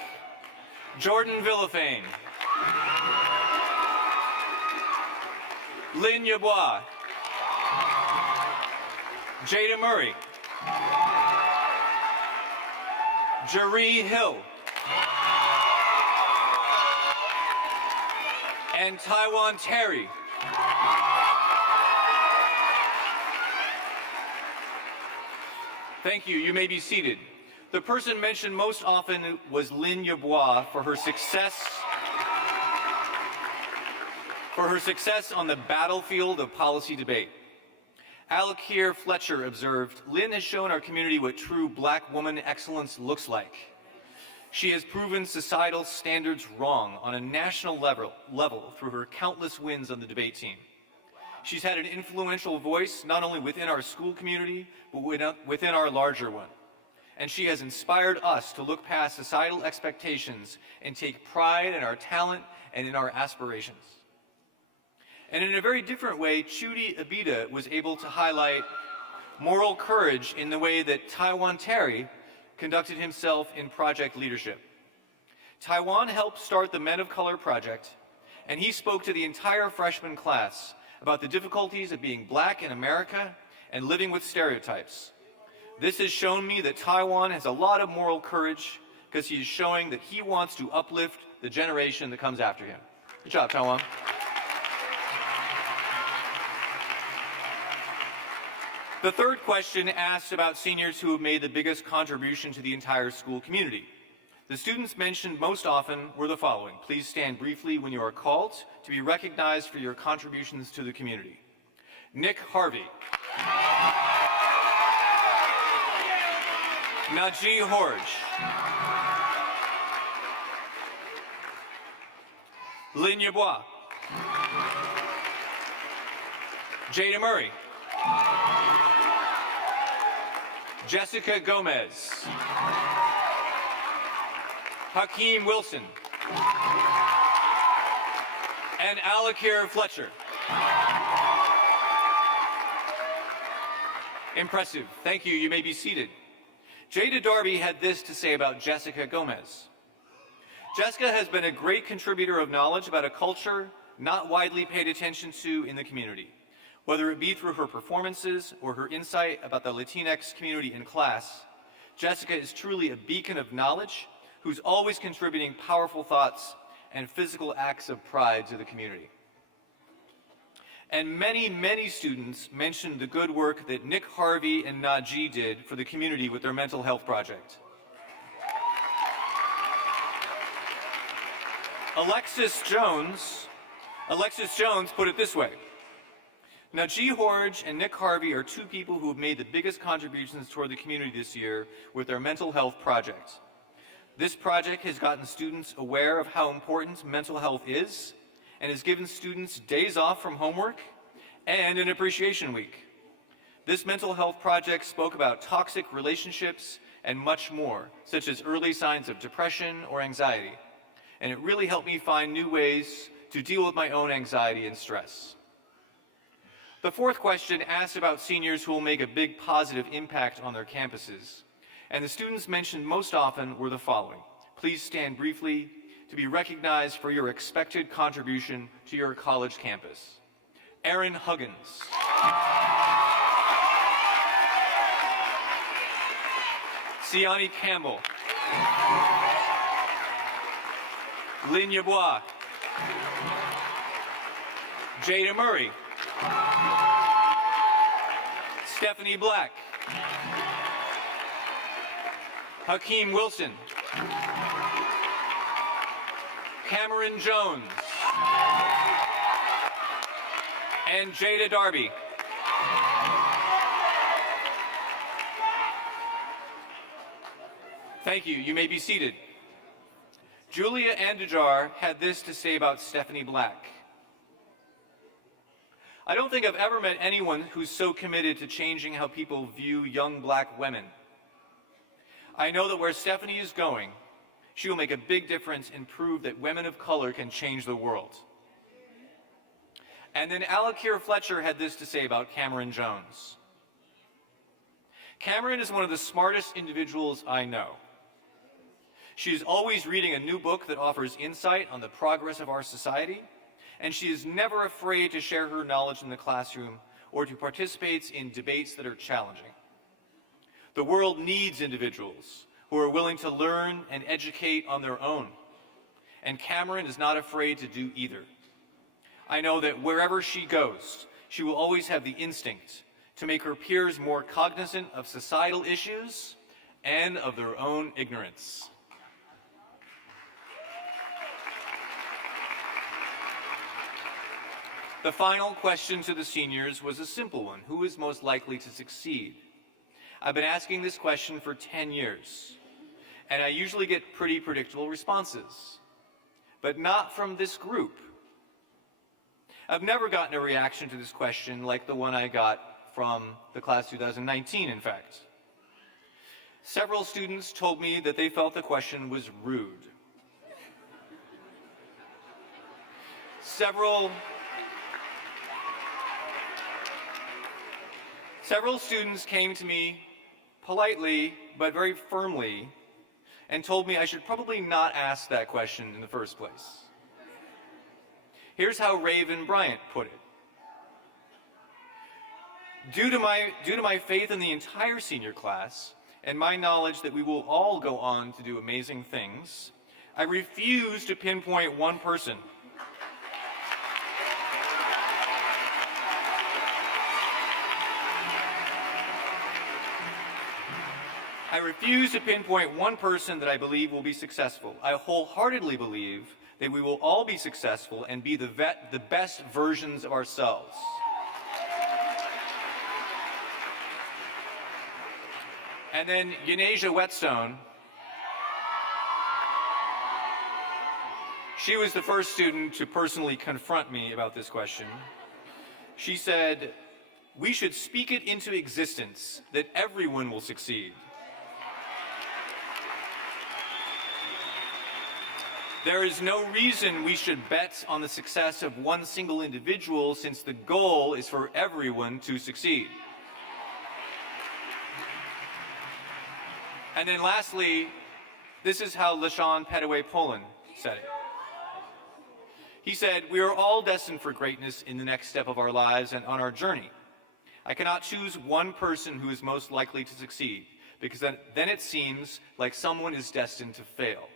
Jordan Villafane. Lynn Yabois. Jada Murray. Jaree Hill. And Taiwan Terry. Thank you. You may be seated. The person mentioned most often was Lynn Yabois for her success on the battlefield of policy debate. Alakir Fletcher observed, Lynn has shown our community what true black woman excellence looks like. She has proven societal standards wrong on a national level through her countless wins on the debate team. She's had an influential voice not only within our school community, but within our larger one. And she has inspired us to look past societal expectations and take pride in our talent and in our aspirations. And in a very different way, Chudi Abida was able to highlight moral courage in the way that Taiwan Terry conducted himself in project leadership. Taiwan helped start the Men of Color Project, and he spoke to the entire freshman class about the difficulties of being black in America and living with stereotypes. This has shown me that Taiwan has a lot of moral courage because he is showing that he wants to uplift the generation that comes after him. Good job, Taiwan. The third question asked about seniors who have made the biggest contribution to the entire school community. The students mentioned most often were the following. Please stand briefly when you are called to be recognized for your contributions to the community. Nick Harvey. Najee Horge. Lynn Yabois. Jada Murray. Jessica Gomez. Hakeem Wilson. And Alakir Fletcher. Impressive. Thank you. You may be seated. Jada Darby had this to say about Jessica Gomez. Jessica has been a great contributor of knowledge about a culture not widely paid attention to in the community. Whether it be through her performances or her insight about the Latinx community in class, Jessica is truly a beacon of knowledge who's always contributing powerful thoughts and physical acts of pride to the community. And many, many students mentioned the good work that Nick Harvey and Najee did for the community with their mental health project. Alexis Jones put it this way. Najee Horge and Nick Harvey are two people who have made the biggest contributions toward the community this year with their mental health project. This project has gotten students aware of how important mental health is and has given students days off from homework and an appreciation week. This mental health project spoke about toxic relationships and much more, such as early signs of depression or anxiety. And it really helped me find new ways to deal with my own anxiety and stress. The fourth question asked about seniors who will make a big positive impact on their campuses. And the students mentioned most often were the following. Please stand briefly to be recognized for your expected contribution to your college campus. Aaron Huggins. Siani Campbell. Lynn Yabois. Jada Murray. Stephanie Black. Hakeem Wilson. Cameron Jones. And Jada Darby. Thank you. You may be seated. Julia Andujar had this to say about Stephanie Black. I don't think I've ever met anyone who's so committed to changing how people view young black women. I know that where Stephanie is going, she will make a big difference and prove that women of color can change the world. And then Alakir Fletcher had this to say about Cameron Jones. Cameron is one of the smartest individuals I know. She is always reading a new book that offers insight on the progress of our society, and she is never afraid to share her knowledge in the classroom or to participate in debates that are challenging. The world needs individuals who are willing to learn and educate on their own, and Cameron is not afraid to do either. I know that wherever she goes, she will always have the instinct to make her peers more cognizant of societal issues and of their own ignorance. The final question to the seniors was a simple one. Who is most likely to succeed? I've been asking this question for 10 years, and I usually get pretty predictable responses, but not from this group. I've never gotten a reaction to this question like the one I got from the class 2019, in fact. Several students told me that they felt the question was rude. Several students came to me politely, but very firmly, and told me I should probably not ask that question in the first place. Here's how Raven Bryant put it. Due to my faith in the entire senior class and my knowledge that we will all go on to do amazing things, I refuse to pinpoint one person. I refuse to pinpoint one person that I believe will be successful. I wholeheartedly believe that we will all be successful and be the best versions of ourselves. And then Yanesia Whetstone, she was the first student to personally confront me about this question. She said, "We should speak it into existence that everyone will succeed." There is no reason we should bet on the success of one single individual, since the goal is for everyone to succeed. And then lastly, this is how LaShawn Petaway-Pullen said it. He said, "We are all destined for greatness in the next step of our lives and on our journey. I cannot choose one person who is most likely to succeed, because then it seems like someone is destined to fail.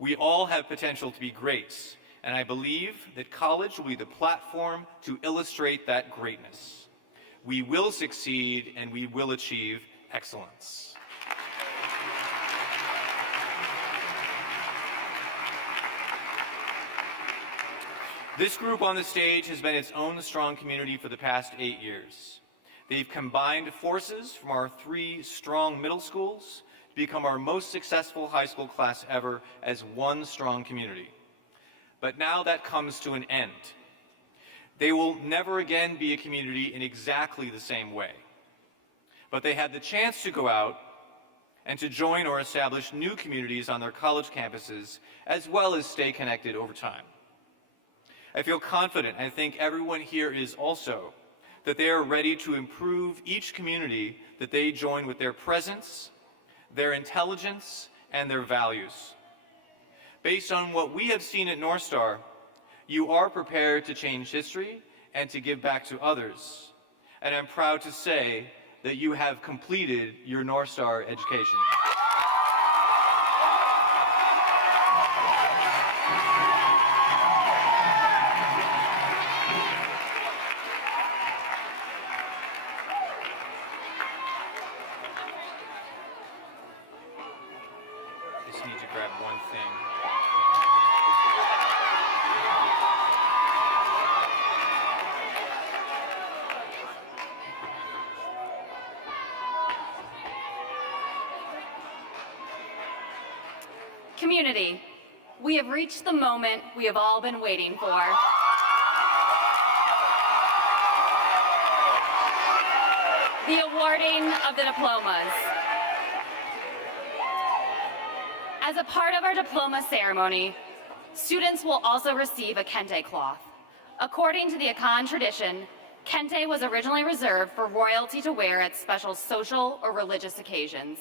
We all have potential to be great, and I believe that college will be the platform to illustrate that greatness. We will succeed, and we will achieve excellence." This group on the stage has been its own strong community for the past 8 years. They've combined forces from our 3 strong middle schools to become our most successful high school class ever as one strong community. But now that comes to an end. They will never again be a community in exactly the same way. But they had the chance to go out and to join or establish new communities on their college campuses, as well as stay connected over time. I feel confident, and I think everyone here is also, that they are ready to improve each community that they join with their presence, their intelligence, and their values. Based on what we have seen at North Star, you are prepared to change history and to give back to others. And I'm proud to say that you have completed your North Star education. just need to grab one thing. Community, we have reached the moment we have all been waiting for. The awarding of the diplomas. As a part of our diploma ceremony, students will also receive a kente cloth. According to the Akan tradition, kente was originally reserved for royalty to wear at special social or religious occasions.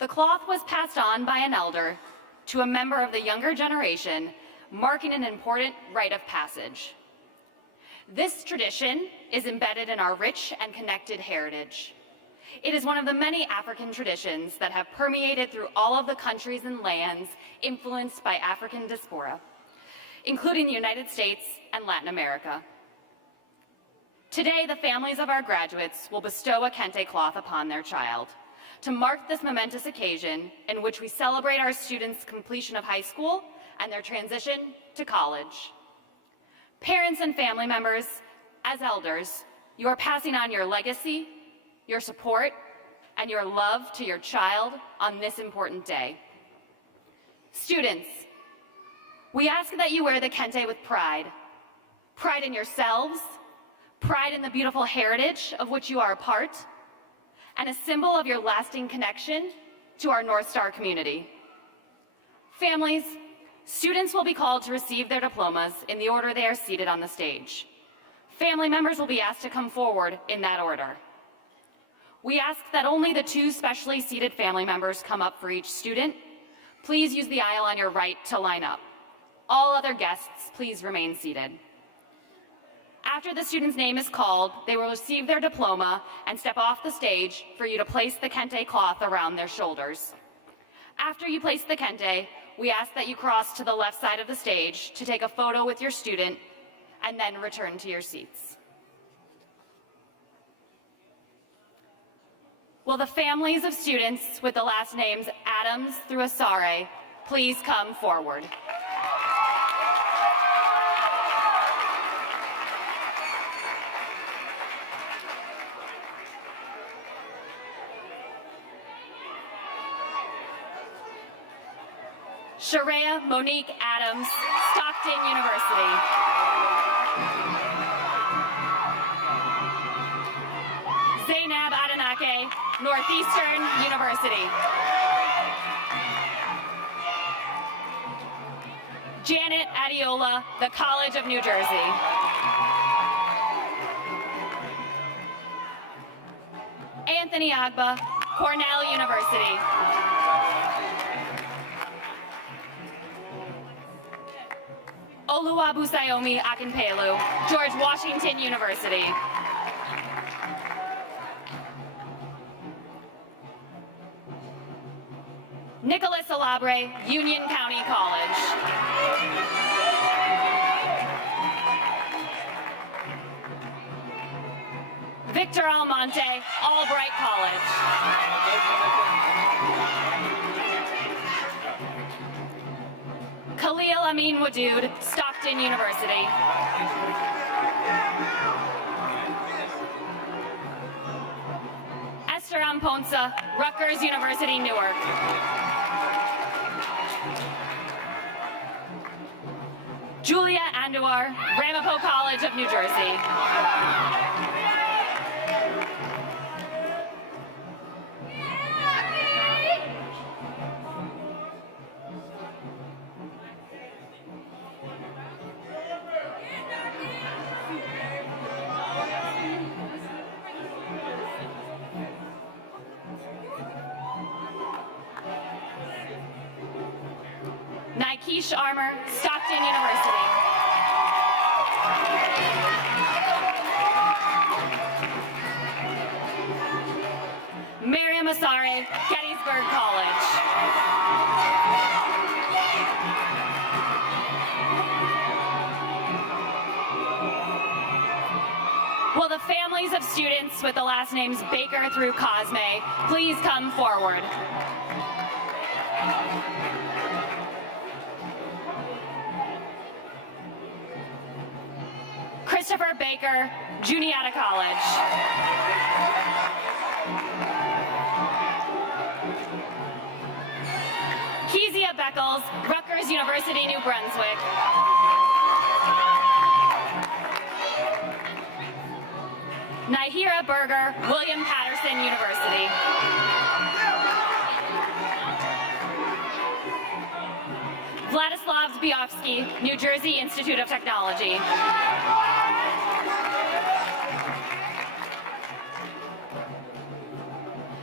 The cloth was passed on by an elder to a member of the younger generation, marking an important rite of passage. This tradition is embedded in our rich and connected heritage. It is one of the many African traditions that have permeated through all of the countries and lands influenced by African diaspora, including the United States and Latin America. Today, the families of our graduates will bestow a kente cloth upon their child to mark this momentous occasion in which we celebrate our students' completion of high school and their transition to college. Parents and family members, as elders, you are passing on your legacy, your support, and your love to your child on this important day. Students, we ask that you wear the kente with pride. Pride in yourselves, pride in the beautiful heritage of which you are a part, and a symbol of your lasting connection to our North Star community. Families, students will be called to receive their diplomas in the order they are seated on the stage. Family members will be asked to come forward in that order. We ask that only the 2 specially seated family members come up for each student. Please use the aisle on your right to line up. All other guests, please remain seated. After the student's name is called, they will receive their diploma and step off the stage for you to place the kente cloth around their shoulders. After you place the kente, we ask that you cross to the left side of the stage to take a photo with your student and then return to your seats. Will the families of students with the last names Adams through Asare please come forward? Sharia Monique Adams, Stockton University. Zainab Adenake, Northeastern University. Janet Adiola, the College of New Jersey. Anthony Agba, Cornell University. Oluwabusayomi Akinpelu, George Washington University. Nicholas Alabre, Union County College. Victor Almonte, Albright College. Khalil Amin Wadood, Stockton University. Esther Amponsa, Rutgers University, Newark. Julia Anduar, Ramapo College of New Jersey. Nikeish Armour, Stockton University. Miriam Asare, Gettysburg College. Will the families of students with the last names Baker through Cosme please come forward? Christopher Baker, Juniata College. Kezia Beckles, Rutgers University, New Brunswick. Nahira Berger, William Patterson University. Vladislav Zbiovsky, New Jersey Institute of Technology.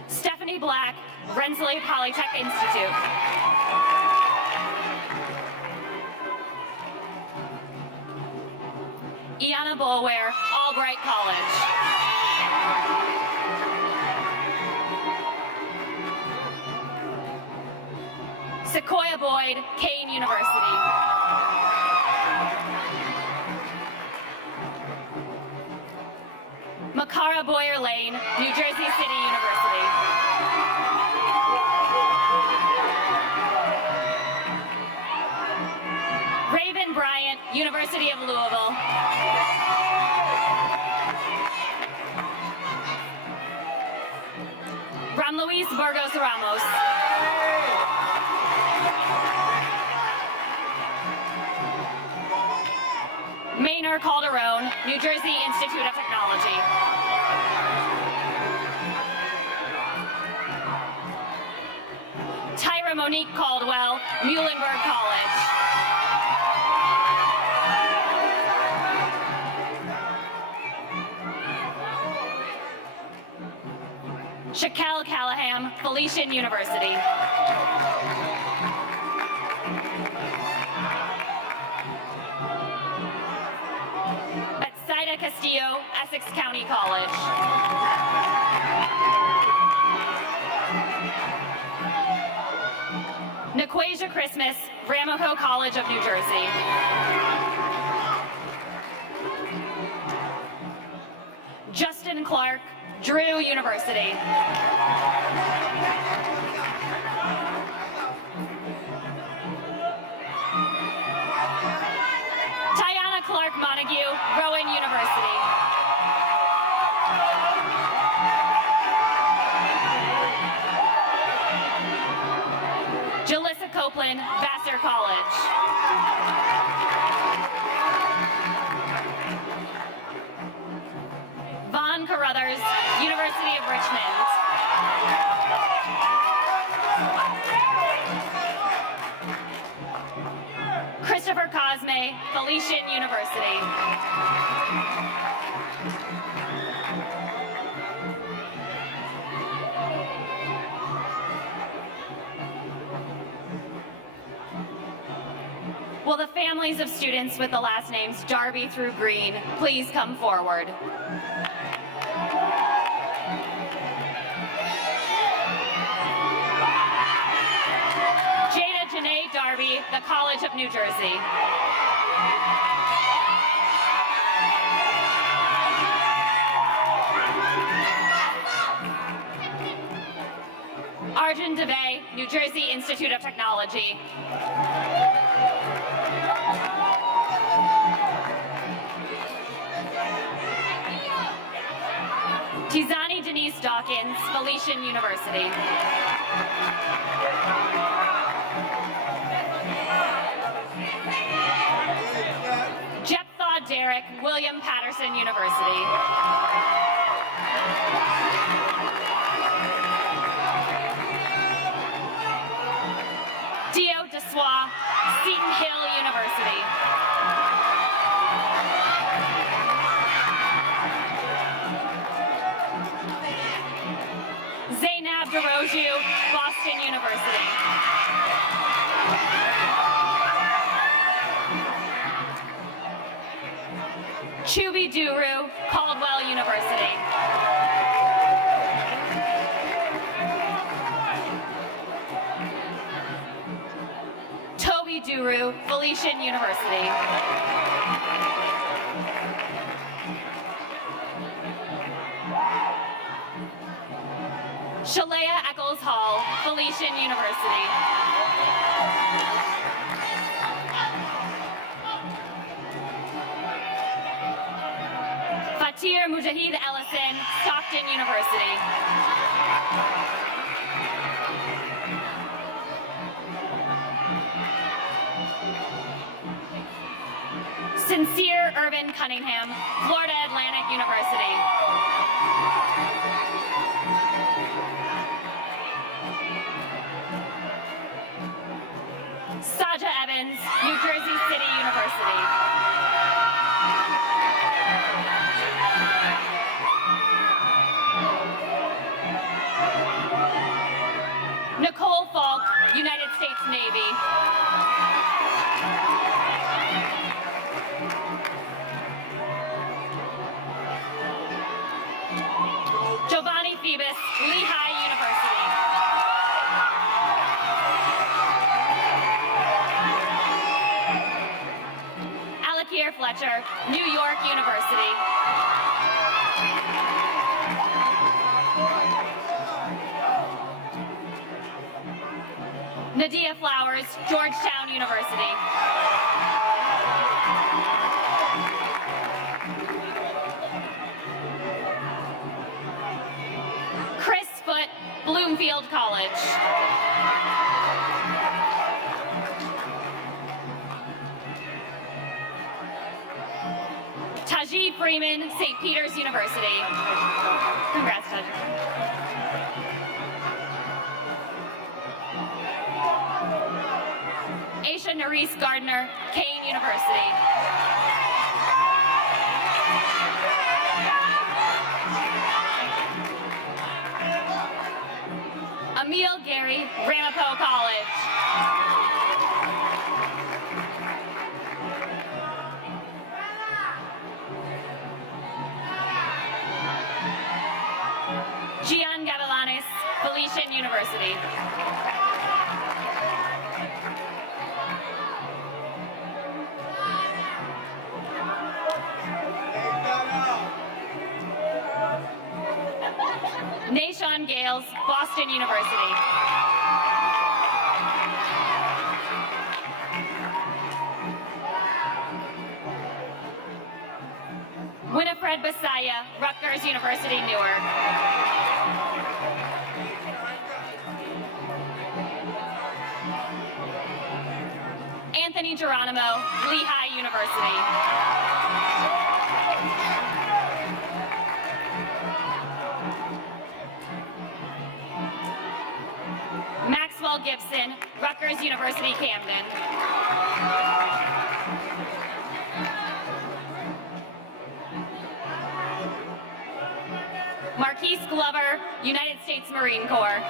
Stephanie Black, Rensselaer Polytech Institute. Iana Boulware, Albright College. Sequoia Boyd, Kane University. Makara Boyer Lane, New Jersey City University. Raven Bryant, University of Louisville. Ramluis Burgos Ramos. Maynard Calderon, New Jersey Institute of Technology. Tyra Monique Caldwell, Muhlenberg College. Shaquille Callahan, Felician University. Betsaida Castillo, Essex County College. Naquasia Christmas, Ramapo College of New Jersey. Justin Clark, Drew University. Tiana Clark Montague, Rowan University. Jalissa Copeland, Vassar College. Vaughn Carruthers, University of Richmond. Christopher Cosme, Felician University. Will the families of students with the last names Darby through Green please come forward? Jada Janae Darby, the College of New Jersey. Arjun DeVay, New Jersey Institute of Technology. Tizani Denise Dawkins, Felician University. Jepthaw Derrick, William Patterson University. Dio Dessois, Seton Hill University. Zainab Deroju, Boston University. Chubi Duru, Caldwell University. Toby Duru, Felician University. Shalea Eccles Hall, Felician University. University. Sincere Irvin Cunningham, Florida Atlantic University. Saja Evans, New Jersey City University. Nicole Falk, United States Navy. Giovanni Phoebus, Lehigh University. Alakier Fletcher, New York University. Nadia Flowers, Georgetown University. Chris Foote, Bloomfield College. Taji Freeman, St. Peter's University. Congrats, Taji. Aisha Nerese Gardner, Kane University. Emil Gary, Ramapo College. Gian Gavilanes, Felician University. Nashon Gales, Boston University. Winifred Basaya, Rutgers University, Newark. Anthony Geronimo, Lehigh University. Maxwell Gibson, Rutgers University, Camden. Marquise Glover, United States Marine Corps.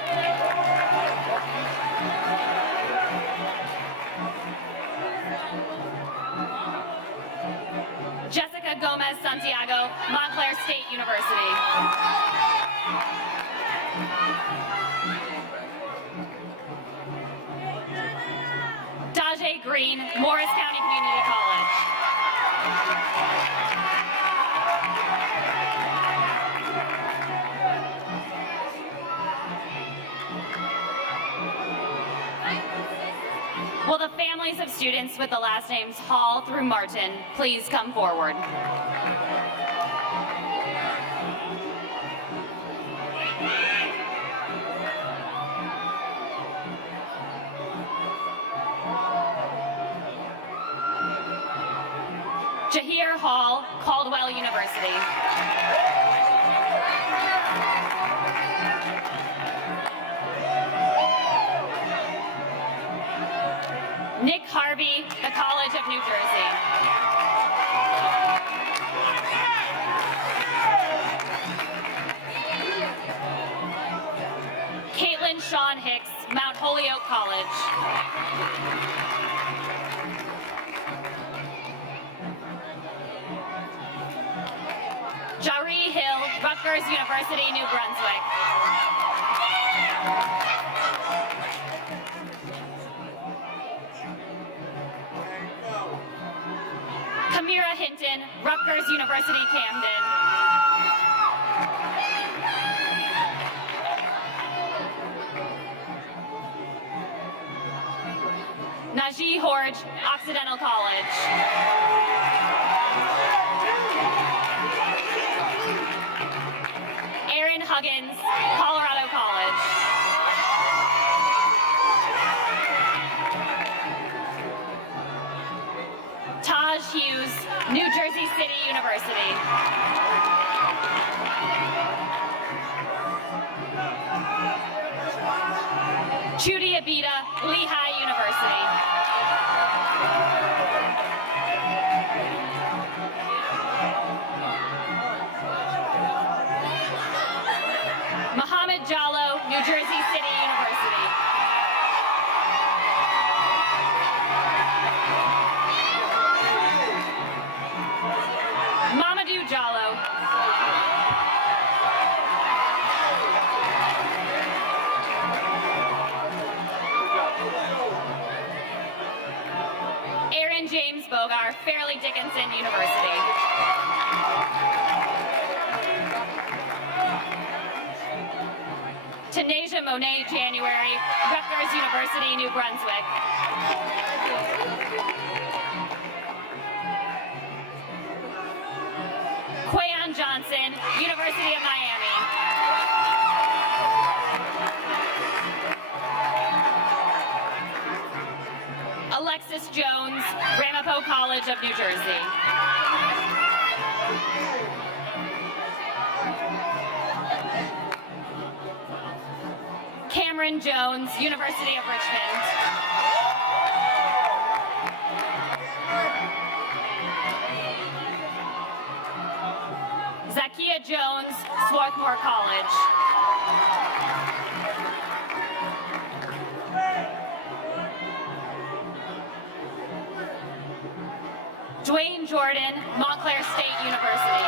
Jessica Gomez Santiago, Montclair State University. Dajae Green, Morris County Community College. Will the families of students with the last names Hall through Martin please come forward? Jahir Hall, Caldwell University. Nick Harvey, the College of New Jersey. Caitlin Shawn Hicks, Mount Holyoke College. Jaree Hill, Rutgers University, New Brunswick. Kamira Hinton, Rutgers University, Camden. Najee Horge, Occidental College. Aaron Huggins, Colorado College. Taj Hughes, New Jersey City University. Judy Abita, Lehigh University. Mohammed Jallo, New Jersey City University. Mamadou Jallo. Aaron James Bogar, Fairleigh Dickinson University. Tanasia Monet January, Rutgers University, New Brunswick. Quayon Johnson, University of Miami. Alexis Jones, Ramapo College of New Jersey. Cameron Jones, University of Richmond. Zakia Jones, Swarthmore College. Dwayne Jordan, Montclair State University.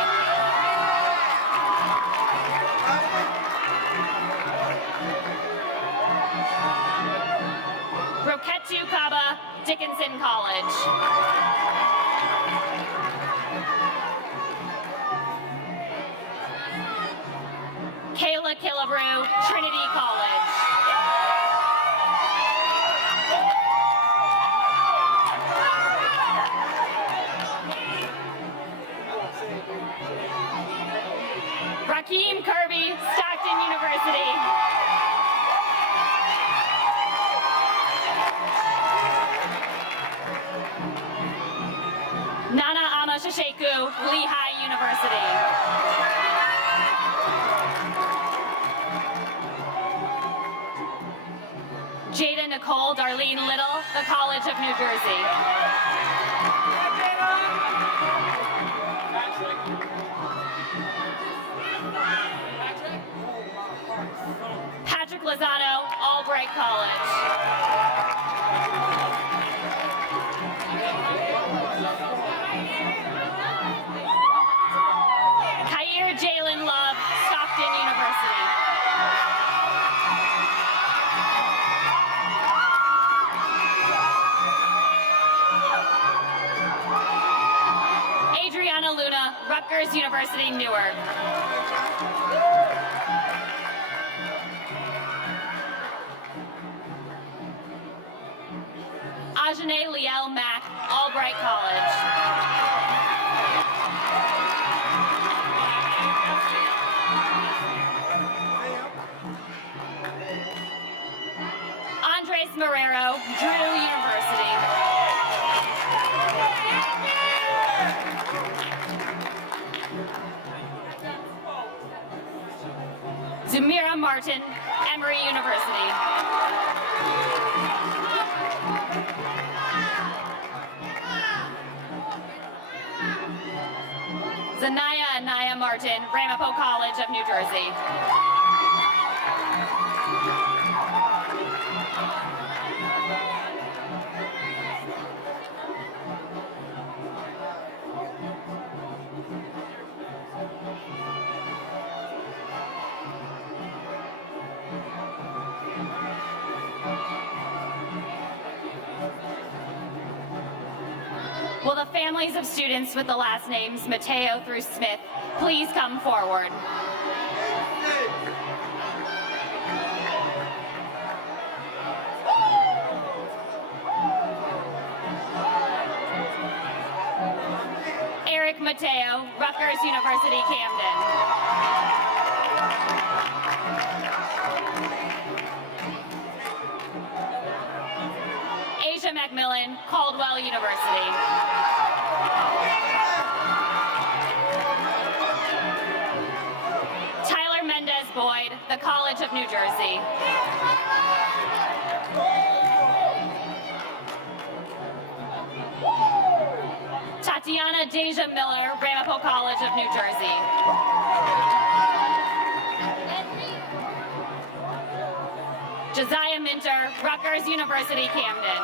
Roketu Kaba, Dickinson College. Kayla Killebrew, Trinity College. Rakeem Kirby, Stockton University. Nana Ama Shasheku, Lehigh University. Jada Nicole Darlene Little, the College of New Jersey. Patrick Lozano, Albright College. Kair Jalen Love, Stockton University. Adriana Luna, Rutgers University, Newark. Ajane Liel Mack, Albright College. Andres Marrero, Drew University. Zamira Martin, Emory University. Zanaya Anaya Martin, Ramapo College of New Jersey. Will the families of students with the last names Mateo through Smith please come forward? Eric Mateo, Rutgers University, Camden. Macmillan, Caldwell University. Tyler Mendez Boyd, the College of New Jersey. Tatiana Deja Miller, Ramapo College of New Jersey. Josiah Minter, Rutgers University, Camden.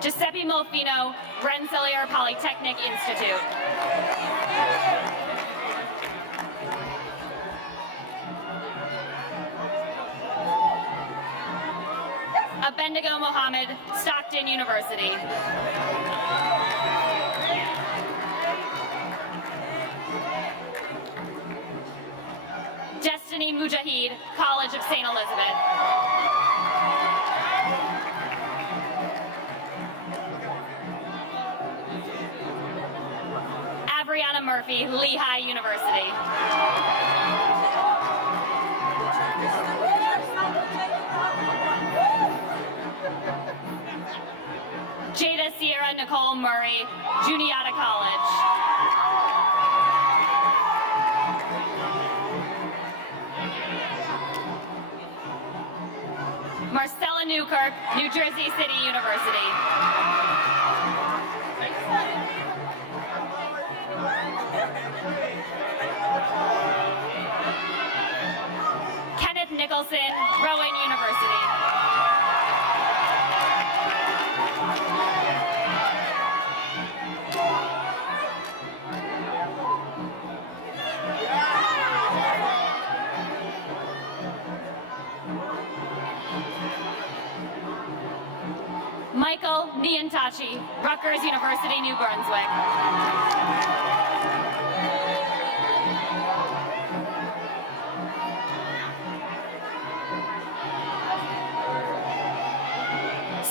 Giuseppe Molfino, Rensselaer Polytechnic Institute. Abendigo Mohammed, Stockton University. Destiny Mujahid, College of St. Elizabeth. Avriana Murphy, Lehigh University. Jada Sierra Nicole Murray, Juniata College. Marcella Newkirk, New Jersey City University. Kenneth Nicholson, Rowan University. Michael Niantachi, Rutgers University, New Brunswick.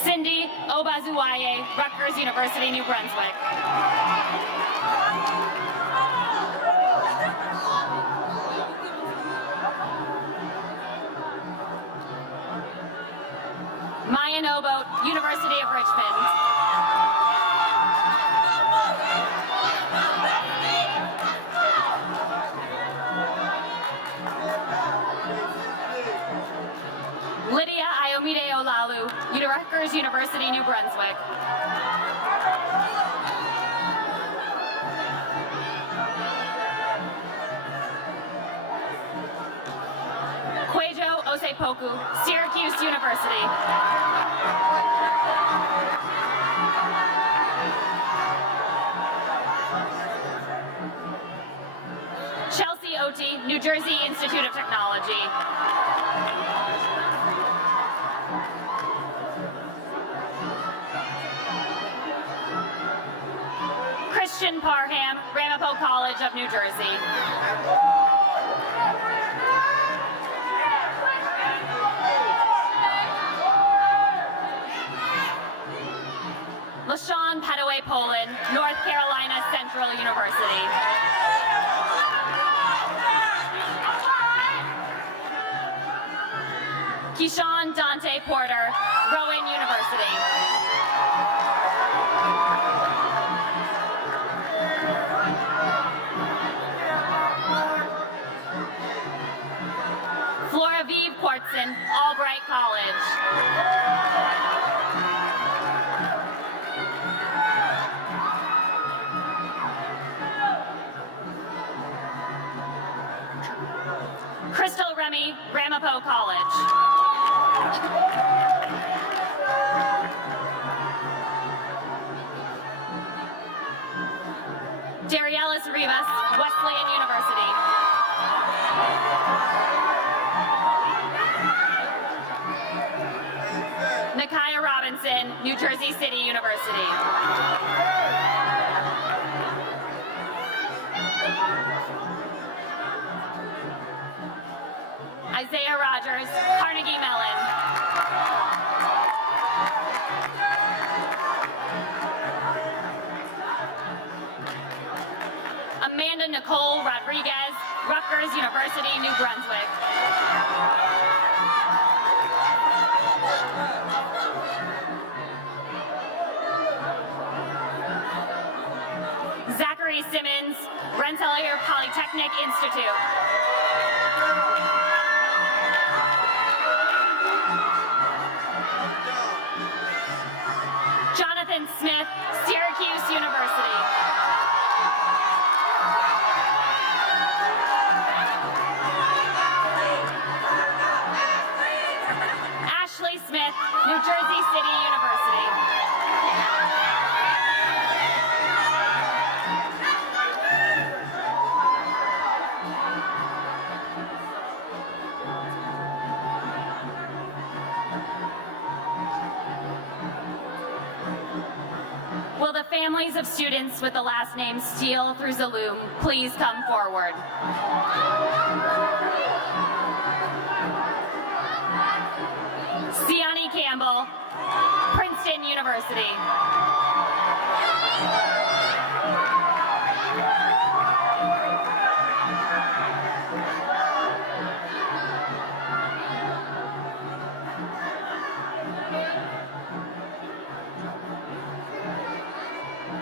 Cindy Obazuwaye, Rutgers University, New Brunswick. Maya Noboat, University of Richmond. Lydia Iomide Olalu, Rutgers University, New Brunswick. Kwejo Osepoku, Syracuse University. Chelsea Oti, New Jersey Institute of Technology. Christian Parham, Ramapo College of New Jersey. LaShawn Petaway Poland, North Carolina Central University. Keyshawn Dante Porter, Rowan University. Flora Vive Quartzen, Albright College. Crystal Remy, Ramapo College. Darielis Rivas, Wesleyan University. Nakia Robinson, New Jersey City University. Isaiah Rogers, Carnegie Mellon. Amanda Nicole Rodriguez, Rutgers University, New Brunswick. Zachary Simmons, Rensselaer Polytechnic Institute. Jonathan Smith, Syracuse University. Ashley Smith, New Jersey City University. Will the families of students with the last name Steele through Zaloom please come forward? Siani Campbell, Princeton University.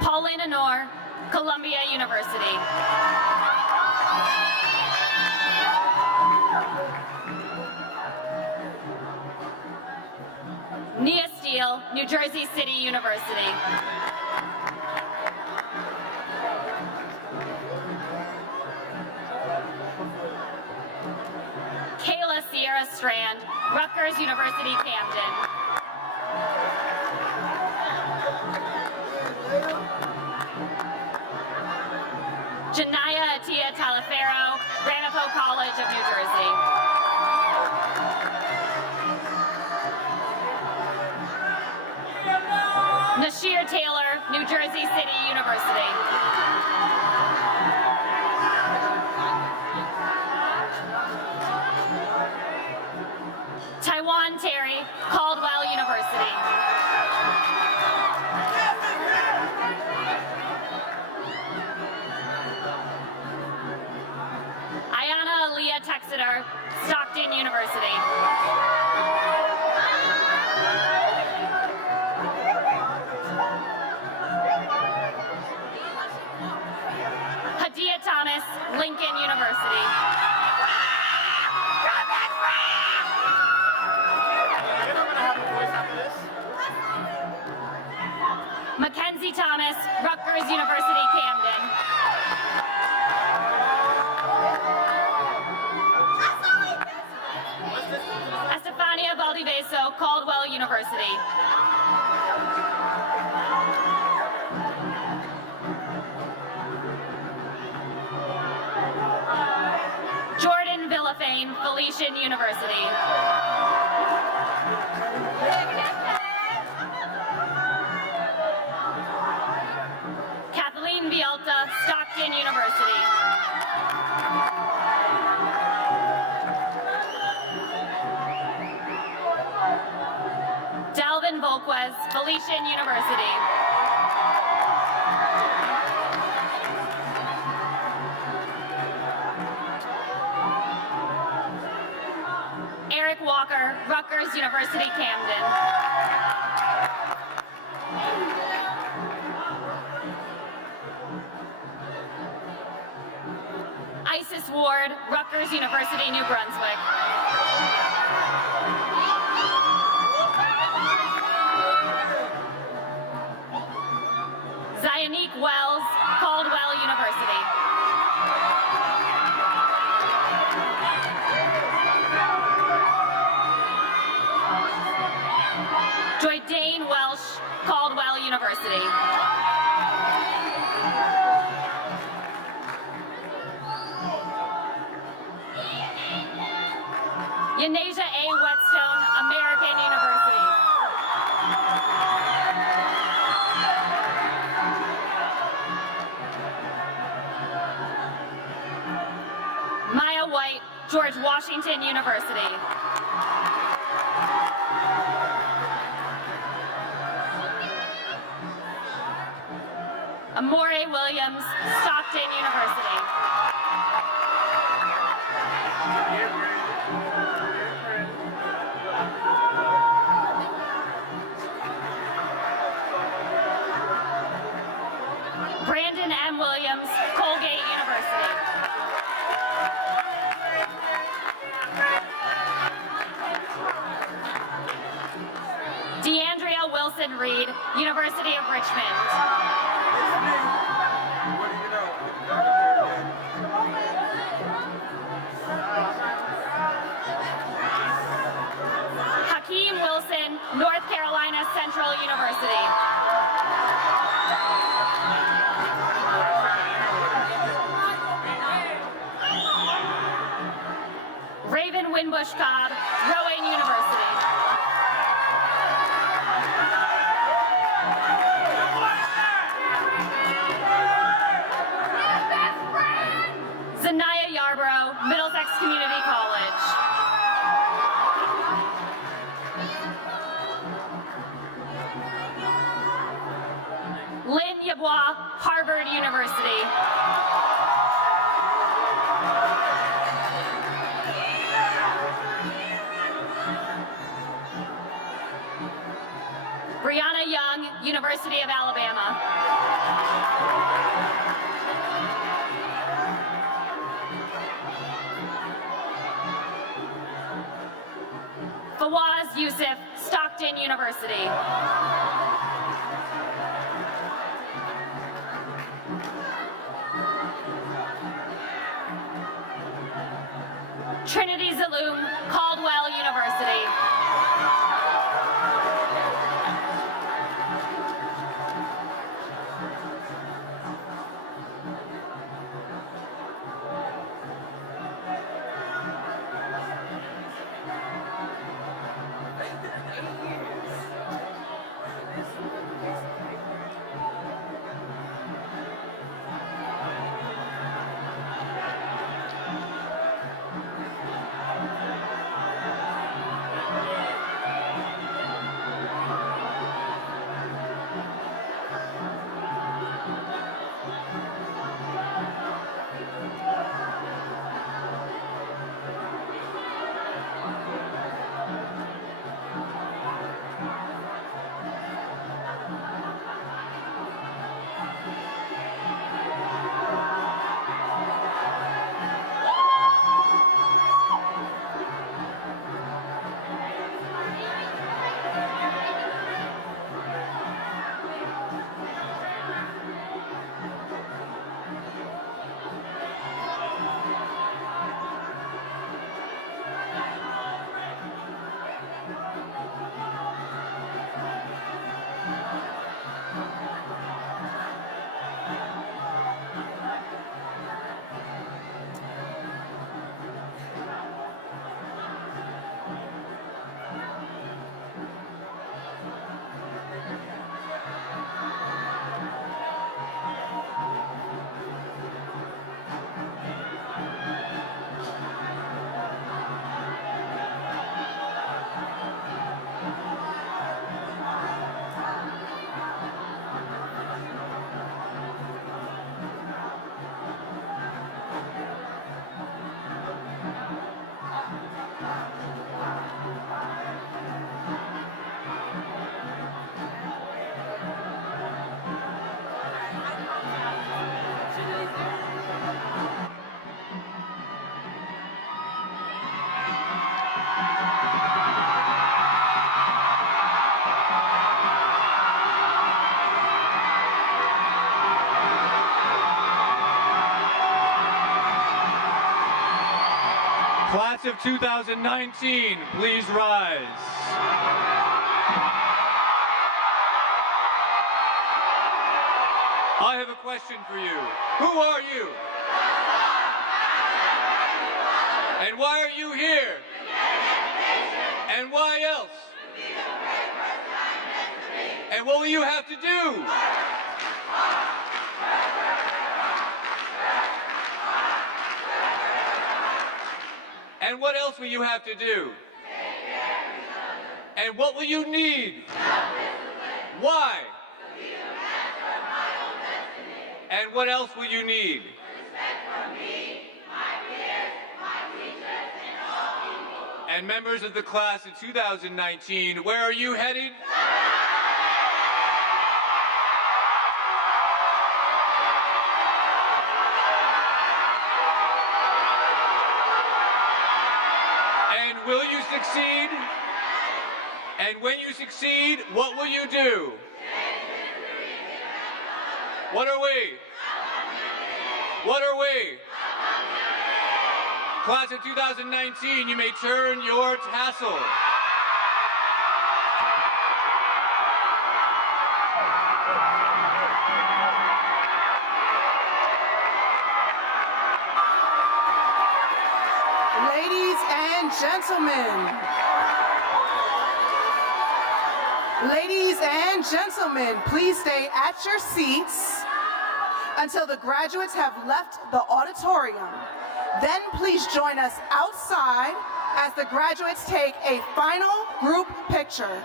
Paulina Noor, Columbia University. Nia Steele, New Jersey City University. Kayla Sierra Strand, Rutgers University, Camden. Janaya Atia Talafero, Ramapo College of New Jersey. Nashir Taylor, New Jersey City University. Taiwan Terry, Caldwell University. Ayana Aaliyah Texeter, Stockton University. Hadia Thomas, Lincoln University. Mackenzie Thomas, Rutgers University, Camden. Estefania Valdivieso, Caldwell University. Jordan Villafane, Felician University. Kathleen Vialta, Stockton University. Dalvin Volquez, Felician University. Eric Walker, Rutgers University, Camden. Isis Ward, Rutgers University, New Brunswick. Zionique Wells, Caldwell University. Joy Dane Welsh, Caldwell University. Yanasia A. Whetstone, American University. Maya White, George Washington University. Amore Williams, Stockton University. John Reed, University of Richmond. Hakeem Wilson, North Carolina Central University. Raven Winbush Cobb, Rowan University. Zanaya Yarborough, Middlesex Community College. Lynn Yebois, Harvard University. Brianna Young, University of Alabama. Fawaz Youssef, Stockton University. Trinity Zaloom, Caldwell University. Class of 2019, please rise. I have a question for you. Who are you? And why are you here? And why else? And what will you have to do? And what else will you have to do? And what will you need? Why? And what else will you need? And members of the class of 2019, where are you headed? And will you succeed? And when you succeed, what will you do? What are we? What are we? Class of 2019, you may turn your tassel. Ladies and gentlemen. Ladies and gentlemen, please stay at your seats until the graduates have left the auditorium. Then please join us outside as the graduates take a final group picture.